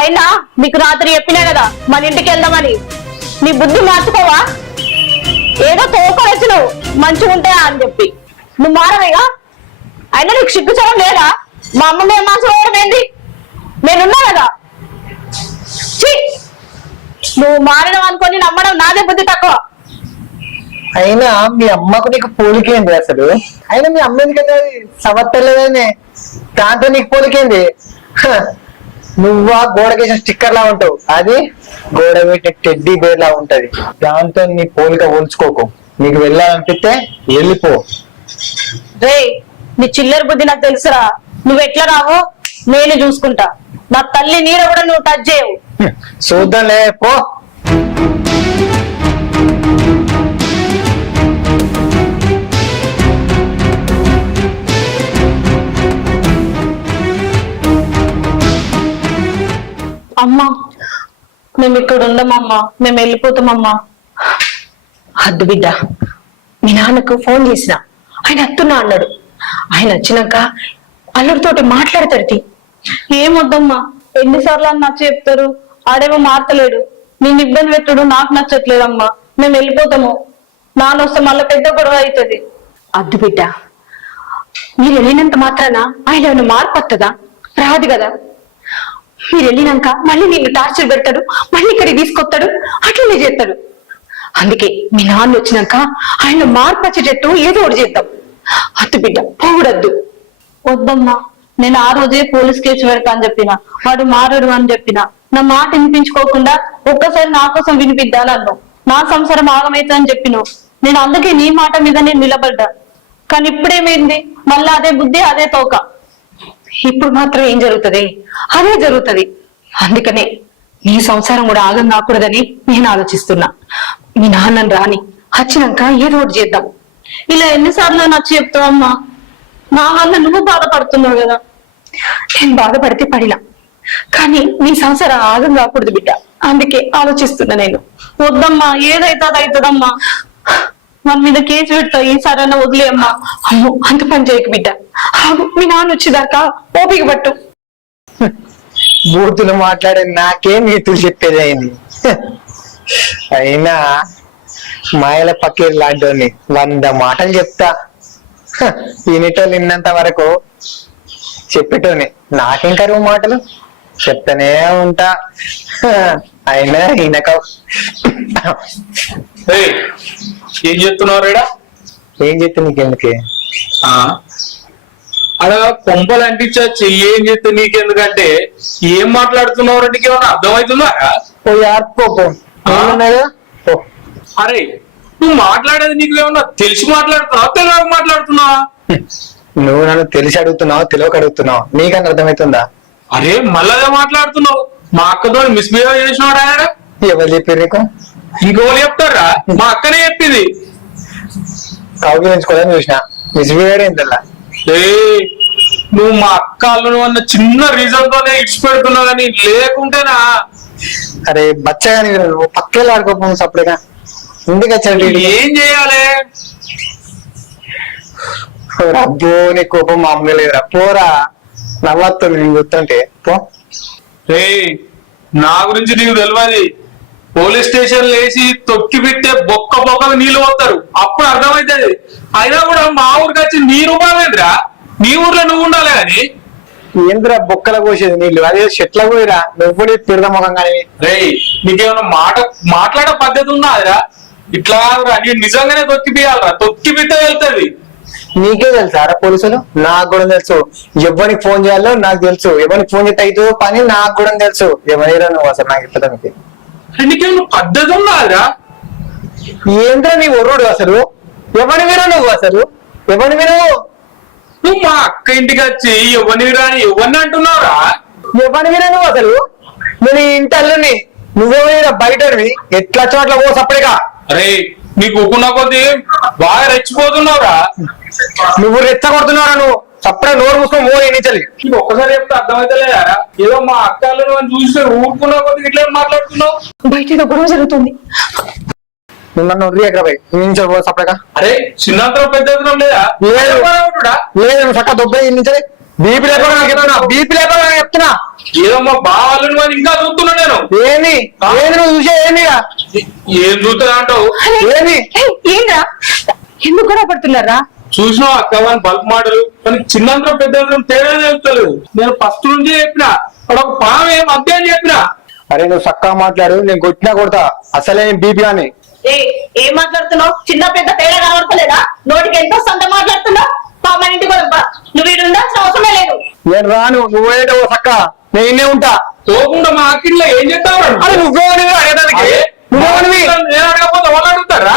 అయినా నీకు రాత్రి చెప్పినా కదా మన ఇంటికి వెళ్దామని. నీ బుద్ధి మార్చుకోవా? ఏదో తోపవచ్చు నువ్వు మంచిగా ఉంటాయా అని చెప్పి. నువ్వు మారవేగా? అయినా నీకు సిగ్గుచడం లేదా? మా అమ్మ మేము మనసుకోవడం ఏంది? నేనున్నా కదా. నువ్వు మారడం అనుకొని నమ్మడం నాదే బుద్ధి తక్కువ. అయినా మీ అమ్మకు నీకు పోలికేంది అసలు? అయినా మీ అమ్మ ఎందుకంటే సమర్థలేదనే దాంతో నీకు పోలికేంది? నువ్వా గోడకేసిన స్టిక్కర్ లా ఉంటావు, అది గోడ పెట్టే టెడ్డీ బేర్ లా ఉంటది. దాంతో నీ పోలిక ఉంచుకోకు. నీకు వెళ్ళాలనిపిస్తే వెళ్ళిపో. రే, నీ చిల్లర బుద్ధి నాకు తెలుసురా. నువ్వు ఎట్లా రావో నేను చూసుకుంటా. నా తల్లి నీడ కూడా నువ్వు టచ్ చేయవు. చూద్దాంలే, పో. అమ్మా మేము ఇక్కడ ఉండమమ్మా, మేము వెళ్ళిపోతామమ్మా. అద్దు బిడ్డ, మీ నాన్నకు ఫోన్ చేసిన, ఆయన వస్తున్నా అన్నాడు. ఆయన వచ్చినాక అల్లుడితోటి మాట్లాడతాడు. ఏమొద్దమ్మా, ఎన్నిసార్లు అని నచ్చ చెప్తారు, ఆడేమో మారతలేడు, నేను ఇబ్బంది పెట్టడు నాకు నచ్చట్లేదమ్మా, మేము వెళ్ళిపోతాము. నాన్న వస్తే మళ్ళీ పెద్ద గొడవ అవుతుంది. అద్దు బిడ్డ, మీరు వెళ్ళినంత మాత్రాన ఆయన ఏమైనా మార్పు వస్తుందా? రాదు కదా. మీరు వెళ్ళినాక మళ్ళీ నిన్ను టార్చర్ పెడతాడు, మళ్ళీ ఇక్కడికి తీసుకొస్తాడు, అట్లనే చేస్తాడు. అందుకే మీ నాన్న వచ్చినాక ఆయన మార్పు వచ్చేటట్టు ఏదో ఒకటి చేద్దాం. అద్దు బిడ్డ, పోవడద్దు. వద్దమ్మా, నేను ఆ రోజే పోలీస్ కేసు పెడతా అని చెప్పిన, వాడు మారడు అని చెప్పిన. నా మాట వినిపించుకోకుండా ఒక్కసారి నా కోసం వినిపిద్దాను. నా సంసారం ఆగమైతే అని చెప్పినావు. నేను అందుకే నీ మాట మీద నేను నిలబడ్డా. కానీ ఇప్పుడేమైంది? మళ్ళా అదే బుద్ధి, అదే తోక. ఇప్పుడు మాత్రం ఏం జరుగుతుంది? అదే జరుగుతుంది. అందుకనే నీ సంసారం కూడా ఆగం కాకూడదని నేను ఆలోచిస్తున్నా. మీ నాన్నని రాని వచ్చినాక ఏదో ఒకటి చేద్దాం. ఇలా ఎన్నిసార్లు నచ్చి చెప్తావు అమ్మా? నా వల్ల నువ్వు బాధపడుతున్నావు కదా. నేను బాధపడితే పడినా, కానీ నీ సంసారం ఆగం కాకూడదు బిడ్డ. అందుకే ఆలోచిస్తున్నా నేను. వద్దమ్మా, ఏదైతే అది అవుతుందమ్మా. మన మీద కేసు పెడతావు, ఈసారైనా వదిలేమ్మా. అమ్మో, అంత పని చేయకు బిడ్డ. ఆగు, మీ నాన్న వచ్చేదాకా ఓపిక పట్టు. బూతులు మాట్లాడే నాకే నీతులు చెప్పేది అయింది. అయినా మాయల పక్కీర్ లాంటి 100 మాటలు చెప్తా. వినేటోళ్ళు విన్నంత వరకు చెప్పేటోని నాకేం కరువు మాటలు చెప్తానే ఉంటా. అయినా ఈయనక ఏం చెప్తున్నావు? ఏం చెప్తే నీకెందుకే? అలా కొంపలు అంటించచ్చు. ఏం చెప్తే నీకెందుకంటే ఏం మాట్లాడుతున్నావు? నీకు ఏమన్నా అర్థమవుతుందా? అరే, నువ్వు మాట్లాడేది నీకు ఏమన్నా తెలిసి మాట్లాడుతున్నావా, తెలియక మాట్లాడుతున్నావా? నువ్వు నన్ను తెలిసి అడుగుతున్నావు, తెలియక అడుగుతున్నావు, నీకన్నా అర్థమవుతుందా? అరే, మళ్ళా మాట్లాడుతున్నావు. మా అక్కతో మిస్బిహేవ్ చేసినాడు ఆయన. ఎవరు చెప్పారు నీకు? ఇంకోళ్ళు చెప్తారా? మా అక్కనే చెప్పింది. కౌగిలించుకోవాలని చూసిన, మిస్బిహేవ్ ఏంటల్లా? ఏ, నువ్వు మా అక్క అల్లును అన్న చిన్న రీజన్ తోనే ఇడ్చి పెడుతున్నావు, కానీ లేకుంటేనా? అరే బచ్చగా నువ్వు పక్కేళ్ళు ఆడుకోపోను సపరేగా. ఇంటికి వచ్చాడు. ఏం చేయాలి? అబ్బో, నీ కోపం మామూలు లేదురా. పోరా, నవ్వుతుంది నేను గుర్తుంటే. పో. రే, నా గురించి నీకు తెలియదు. పోలీస్ స్టేషన్ లేచి తొక్కి పెట్టే బొక్క నీళ్లు పోతారు, అప్పుడు అర్థమవుతుంది. అయినా కూడా మా ఊరికి వచ్చి నీ రూపాయలేదురా. నీ ఊర్లో నువ్వు ఉండాలి కానీ. ఏంద్రా బొక్కల పోసేది నీళ్లు? అదే చెట్ల పోయిరా. నువ్వు తిడద ముఖం కానీ. రే, నీకేమన్నా మాట్లాడే పద్ధతి ఉన్నదిరా? ఇట్లా నీ నిజంగానే తొక్కి పియాలరా. తొక్కి పెట్టే వెళ్తుంది. నీకే తెలుసా రా పోలీసులు? నాకు కూడా తెలుసు. ఎవరికి ఫోన్ చేయాలో నాకు తెలుసు. ఎవరికి ఫోన్ చేస్తే అయితే పని నాకు కూడా తెలుసు. ఎవరైనా నువ్వు అసలు నాకు ఇప్పటికి నీకేమన్నా పద్ధతి ఉన్నదిరా? ఏంద్రా నీ ఒర్రుడు అసలు? ఎవరి వినో నువ్వు అసలు? ఎవరి వినవు? నువ్వు మా అక్క ఇంటికి వచ్చి ఎవరిని రాని ఎవరిని అంటున్నావురా? ఎవరి వినో నువ్వు అసలు? నేను ఇంటి అల్లుని, నువ్వెవరైనా బయటవి. ఎట్లా చోట్ల పో సపరేగా. అరే, నీకు ఊకున్న కొద్దీ బాగా రెచ్చిపోతున్నావురా. నువ్వు రెచ్చగొడుతున్నారా? నువ్వు సపరే నోరు మూసుకొని పో ఎన్నించాలి. నీకు ఒక్కసారి చెప్తే అర్థమైతలేదా? ఏదో మా అక్కలను చూస్తే ఊరుకున్న కొద్ది ఇట్లా మాట్లాడుతున్నావు. బయట ఏదో గొడవ జరుగుతుంది. నువ్వు నన్ను వదిలి ఎక్కడ పోయి ఎన్నించాలి పో సపరేగా. అరే, చిన్నంతరం పెద్ద లేదా? లేదు నువ్వు చక్క దొబ్బై ఎన్నించాలి. బీపీ లేకుండా నాకు చెప్తున్నా, బీపీ లేకుండా నాకు చెప్తున్నా. ఏదో మా బావాళ్ళని అని ఇంకా చూస్తున్నా నేను. ఏంది ఏంది నువ్వు చూసే? ఏందిగా ఏం చూస్తా అంటావు? ఏంది? ఏంద్రా, ఎందుకు గొడవ పడుతున్నారా? చూసినా అక్క అని బల్క్ మాటలు, కానీ చిన్నంతరం పెద్ద తేడా తెలుస్తలేదు. నేను ఫస్ట్ నుంచి చెప్పిన అక్కడ ఒక పాము ఏం అంతే అని చెప్పిన. అరే నువ్వు చక్కగా మాట్లాడు, నేను కొట్టినా కొడతా. అసలే బీపీ అని. ఏం మాట్లాడుతున్నావు? చిన్న పెద్ద తేడా కనబడతలేదా? నోటికి ఎంతో సొంత మాట్లాడుతున్నావు. మన ఇంటికి నువ్వు వీడు ఉండాల్సిన అవసరమే లేదు. నేను రాను, నువ్వేంటో చక్క, నేను ఇన్నే ఉంటా. పోకుండా మా అక్కిట్లో ఏం చెప్తావు? అరే నువ్వేమని అడగడానికి? నువ్వేమనివి? నేను అడగకపోతే వాళ్ళు అడుగుతారా?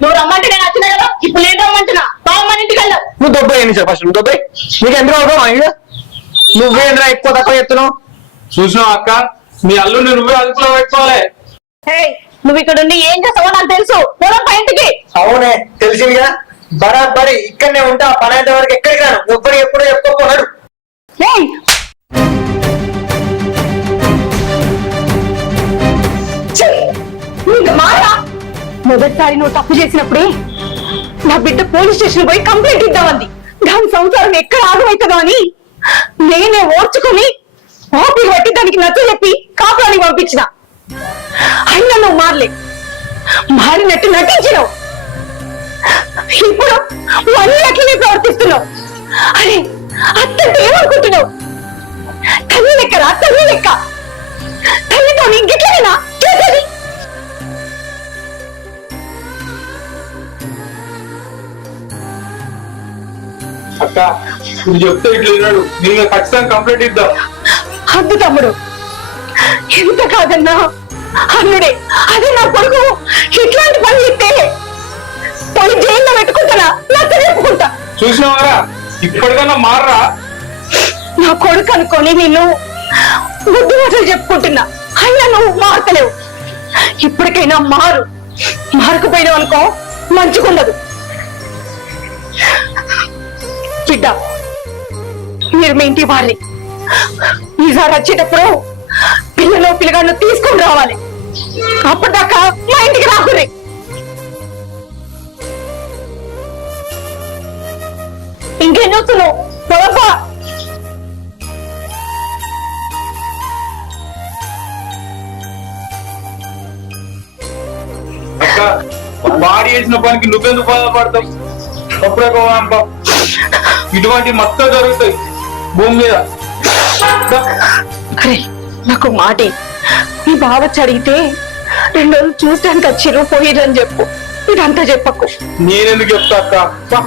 నువ్వు రమ్మంటే నేను వచ్చినా కదా, ఇప్పుడు నేను రమ్మంటున్నా. మన ఇంటికి వెళ్ళావు. నువ్వు దొబ్బై ఎన్ని సార్ ఫస్ట్? నువ్వు దొబ్బై. నీకు ఎంత అవసరం? నువ్వేంద్రా ఎక్కువ తక్కువ చెప్తున్నావు? చూసినావు అక్క, మీ అల్లుని నువ్వే అదుపులో పెట్టుకోవాలి. నువ్వు ఇక్కడ ఉండి ఏం చేస్తావో నాకు తెలుసు. పోదాం పై ఇంటికి. అవునే, తెలిసిందిగా. బరాబరి ఇక్కడనే ఉంటా. పని అయితే వరకు ఎక్కడికి రాను. ఎప్పుడు ఎప్పుడో చెప్పుకోపోనాడు. మొదటిసారి నువ్వు తప్పు చేసినప్పుడే నా బిడ్డ పోలీస్ స్టేషన్ పోయి కంప్లైంట్ ఇద్దామంది. దాని సంసారం ఎక్కడ ఆగమవుతుందో అని నేనే ఓర్చుకొని ఓపిక పట్టి దానికి నచ్చ చెప్పి కాపురానికి పంపించిన. అయినా నువ్వు మారలే, మారినట్టు నటించినావు. ఇప్పుడు మళ్ళీ అట్లనే ప్రవర్తిస్తున్నావు. అరే అత్తంటే ఏమనుకుంటున్నావు? తల్లి లెక్కరా, తల్లి లెక్క. తల్లితో ఇంకెట్లనేనా చేసేది? అక్క నువ్వు చెప్తే ఇట్లా విన్నాడు, నేను ఖచ్చితంగా కంప్లైంట్ ఇద్దాం. అద్దు తమ్ముడు, ఎంత కాదన్నా అన్నుడే. అదే నా కొడుకు ఇట్లాంటి పని చెప్తే పోయి జైల్లో పెట్టుకుంటానా, నాకు చెప్పుకుంటా. చూసినావారా, ఇప్పటికన్నా మారరా. నా కొడుకు అనుకొని నేను బుద్ధి మాటలు చెప్పుకుంటున్నా, అయినా నువ్వు మారతలేవు. ఇప్పటికైనా మారకపోయినావు అనుకో మంచిగుండదు. బిడ్డ, మీరు మీ ఇంటి వారిని ఈసారి వచ్చేటప్పుడు పిల్లలో పిల్లగాళ్ళు తీసుకొని రావాలి. అప్పటిదాకా మా ఇంటికి రాకురే. ఇంకేం చూస్తున్నావు? పొలపా. అక్క బాడీ చేసిన పనికి నువ్వెందుకు బాధపడతావు? అప్పుడే ఇటువంటి మొత్తం జరుగుతాయి భూమి మీద. అరే నాకు మాటే, నీ బావచ్చి అడిగితే 2 రోజులు చూడటానికి వచ్చిర్రు పోయిరని చెప్పు. ఇదంతా చెప్పకు. నేనెందుకు చెప్తా అక్క?